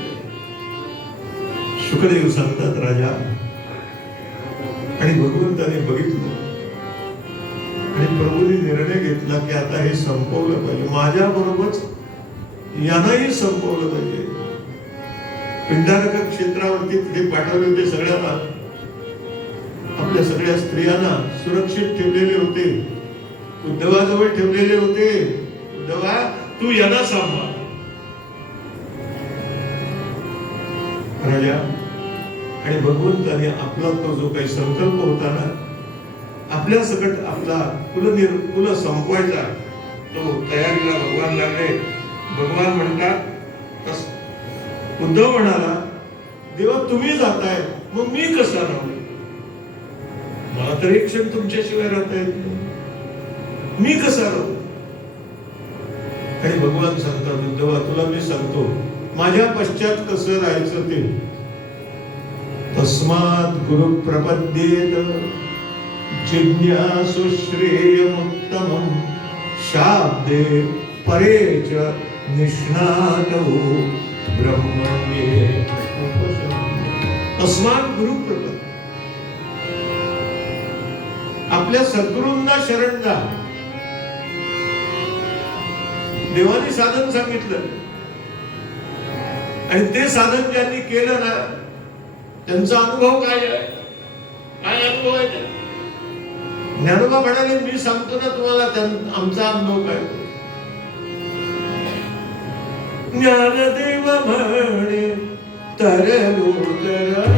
शुकदेव सांगतात राजा, आणि भगवंताने बघितलं आणि प्रभूने निर्णय घेतला की आता हे संपवलं पाहिजे, माझ्या बरोबरच यांनाही संपवलं पाहिजे. पिंडारक क्षेत्रावरती तिथे पाठवले होते सगळ्यांना, आपल्या सगळ्या स्त्रियांना सुरक्षित ठेवलेले होते, उद्धवाजवळ ठेवलेले होते. उद्धवा तू यांना सांभाळ. राजा आणि भगवंताने आपला तो जो काही संकल्प होता ना, आपल्या सकट आपला कुल संपवायचा, तो तयारीला भगवान लागले. भगवान म्हणतात, उद्धव म्हणाला देवा तुम्ही जाताय मग मी कसा राहू, मला तर एक क्षण तुमच्याशिवाय राहता येत नाही, मी कसा राहू. आणि भगवान सांगतात उद्धवा तुला मी सांगतो माझ्या पश्चात कसं राहायचं ते. तस्मात् गुरु प्रपद्येत जिज्ञासु श्रेयमुत्तमं शाब्दे परेच निष्णातो ब्रह्मण्ये उपशम्. तस्मात् गुरु प्रपद्येत, आपल्या सद्गुरूंना शरण जा. देवानी साधन सांगितलं आणि ते साधन ज्यांनी केलं ना त्यांचा अनुभव काय आहे, काय अनुभव आहे. ज्ञानोबा म्हणाले मी सांगतो ना तुम्हाला आमचा अनुभव काय. ज्ञानदेव म्हणे तरलू तरलू,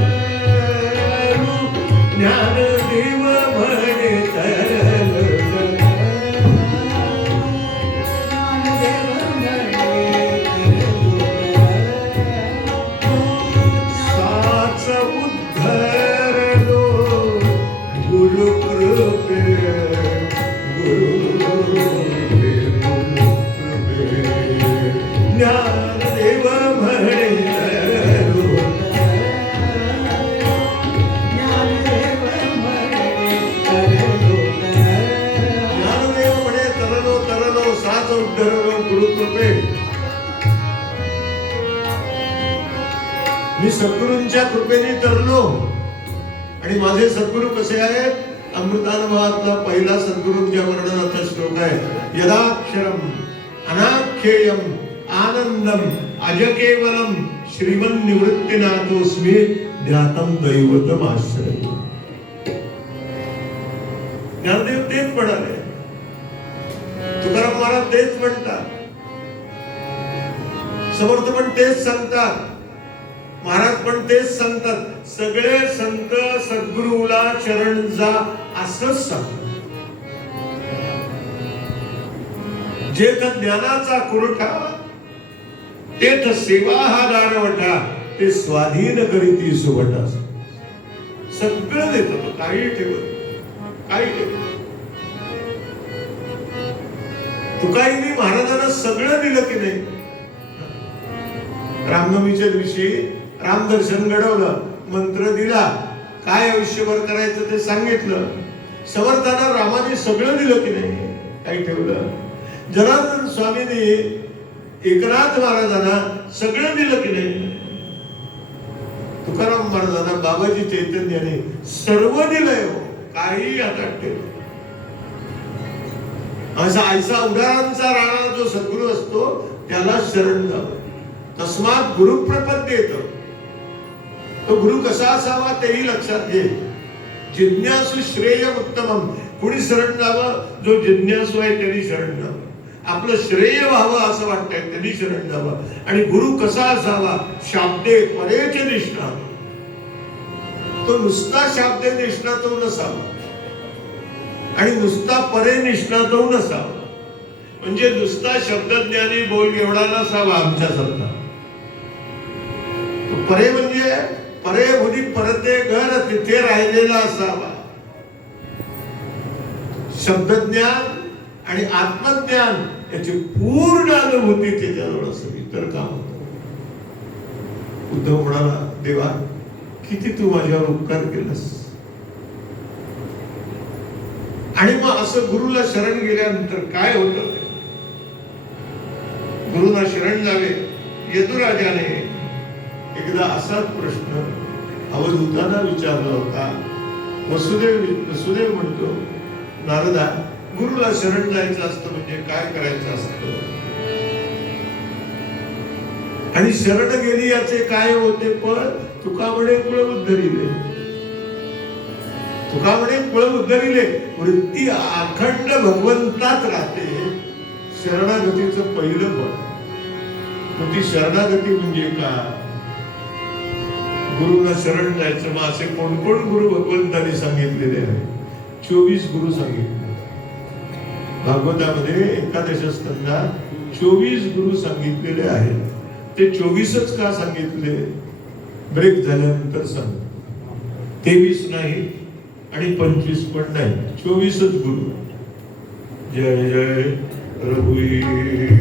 ज्ञानदेव म्हणे मी सद्गुरूंच्या कृपेने तरलो आणि माझे सद्गुरू कसे आहेत? अमृतानुभवातला पहिला सद्गुरूंच्या वर्णनाचा श्लोक आहे, यदाक्षरम अनाख्येयम आनंदम अजकेवलम श्रीमन निवृत्तीनाथोस्मी ध्यातम दैवतम आश्रय. ज्ञानदेव तेच म्हणाले, तुकाराम महाराज तेच म्हणतात, समर्थ पण तेच सांगतात, महाराज पण तेच सांगतात. सगळे संत सद्गुरूला शरण जा असंच सांगतात. जेथ ज्ञानाचा कुरठा तेथ सेवा हा दानवटा, ते स्वाधीन करीती सुभटा. सगळं देतो तो, काही ठेवत काही ठेवत. तुकाईने महाराजांना सगळं दिलं की नाही. रामनवमीच्या दिवशी रामदर्शन घडवलं, मंत्र दिला, काय आयुष्यभर करायचं ते सांगितलं. समर्थांना रामाने सगळं दिलं की नाही, काही ठेवलं. जनार्दन स्वामींनी एकनाथ महाराजांना सगळं दिलं की नाही. तुकाराम महाराजांना बाबाजी चैतन्याने सर्व दिलंय, काही हातात ठेवलं. असा ऐसा उदाहरणांचा राहणारा जो सद्गुरू असतो त्याला शरण जावं. तस्मात गुरु प्रपद्येत. तो गुरु कसा असावा तेही लक्षात घे. जिज्ञासु श्रेय उत्तमम. कुणी शरण जावं? जो जिज्ञासू आहे त्यांनी शरण जावं. आपलं श्रेय व्हावं असं वाटतंय त्यांनी शरण जावं. आणि गुरु कसा असावा? शाब्दे परेच निष्णा. तो नुसता शाब्दे निष्णातो नसावा आणि नुसता परे निष्णातो नसावा. म्हणजे नुसता शब्दज्ञानी बोल एवढा नसावा आमच्यासारखा. परे म्हणजे परे हुनी परते घर तिथे राहिलेला असावा. शब्दज्ञान आणि आत्मज्ञान याची पूर्ण अनुभूती त्याच्याजवळ असावी तर काम होतं. उद्धव म्हणाला, देवा किती तू माझ्यावर उपकार केलास. आणि मग असं गुरुला शरण गेल्यानंतर काय होतं? गुरुला शरण जावे. यदुराजाने एकदा असाच प्रश्न अवधूतांना विचारला होता. वसुदेव म्हणतो, नारदा, गुरुला शरण जायचं असतं म्हणजे काय करायचं असतं आणि शरण गेली याचे काय होते? पण तुका म्हणे कुळ उद्धरिले. तुका म्हणे कुळ उद्धरिले. वृत्ती अखंड भगवंतात राहते. शरणागतीचं पहिलं पण. मग ती शरणागती म्हणजे का? गुरुला शरण जायचं. मग असे कोण कोण गुरु भगवंतांनी सांगितलेले आहे? 24 गुरु सांगितले. भागवतामध्ये एकादश स्कंदात 24 गुरु सांगितलेले आहेत. ते 24च का सांगितले? ब्रेक झाल्यानंतर सांग. 23 नाही आणि 25 पण नाही, 24च गुरु. जय जय रघुवीर.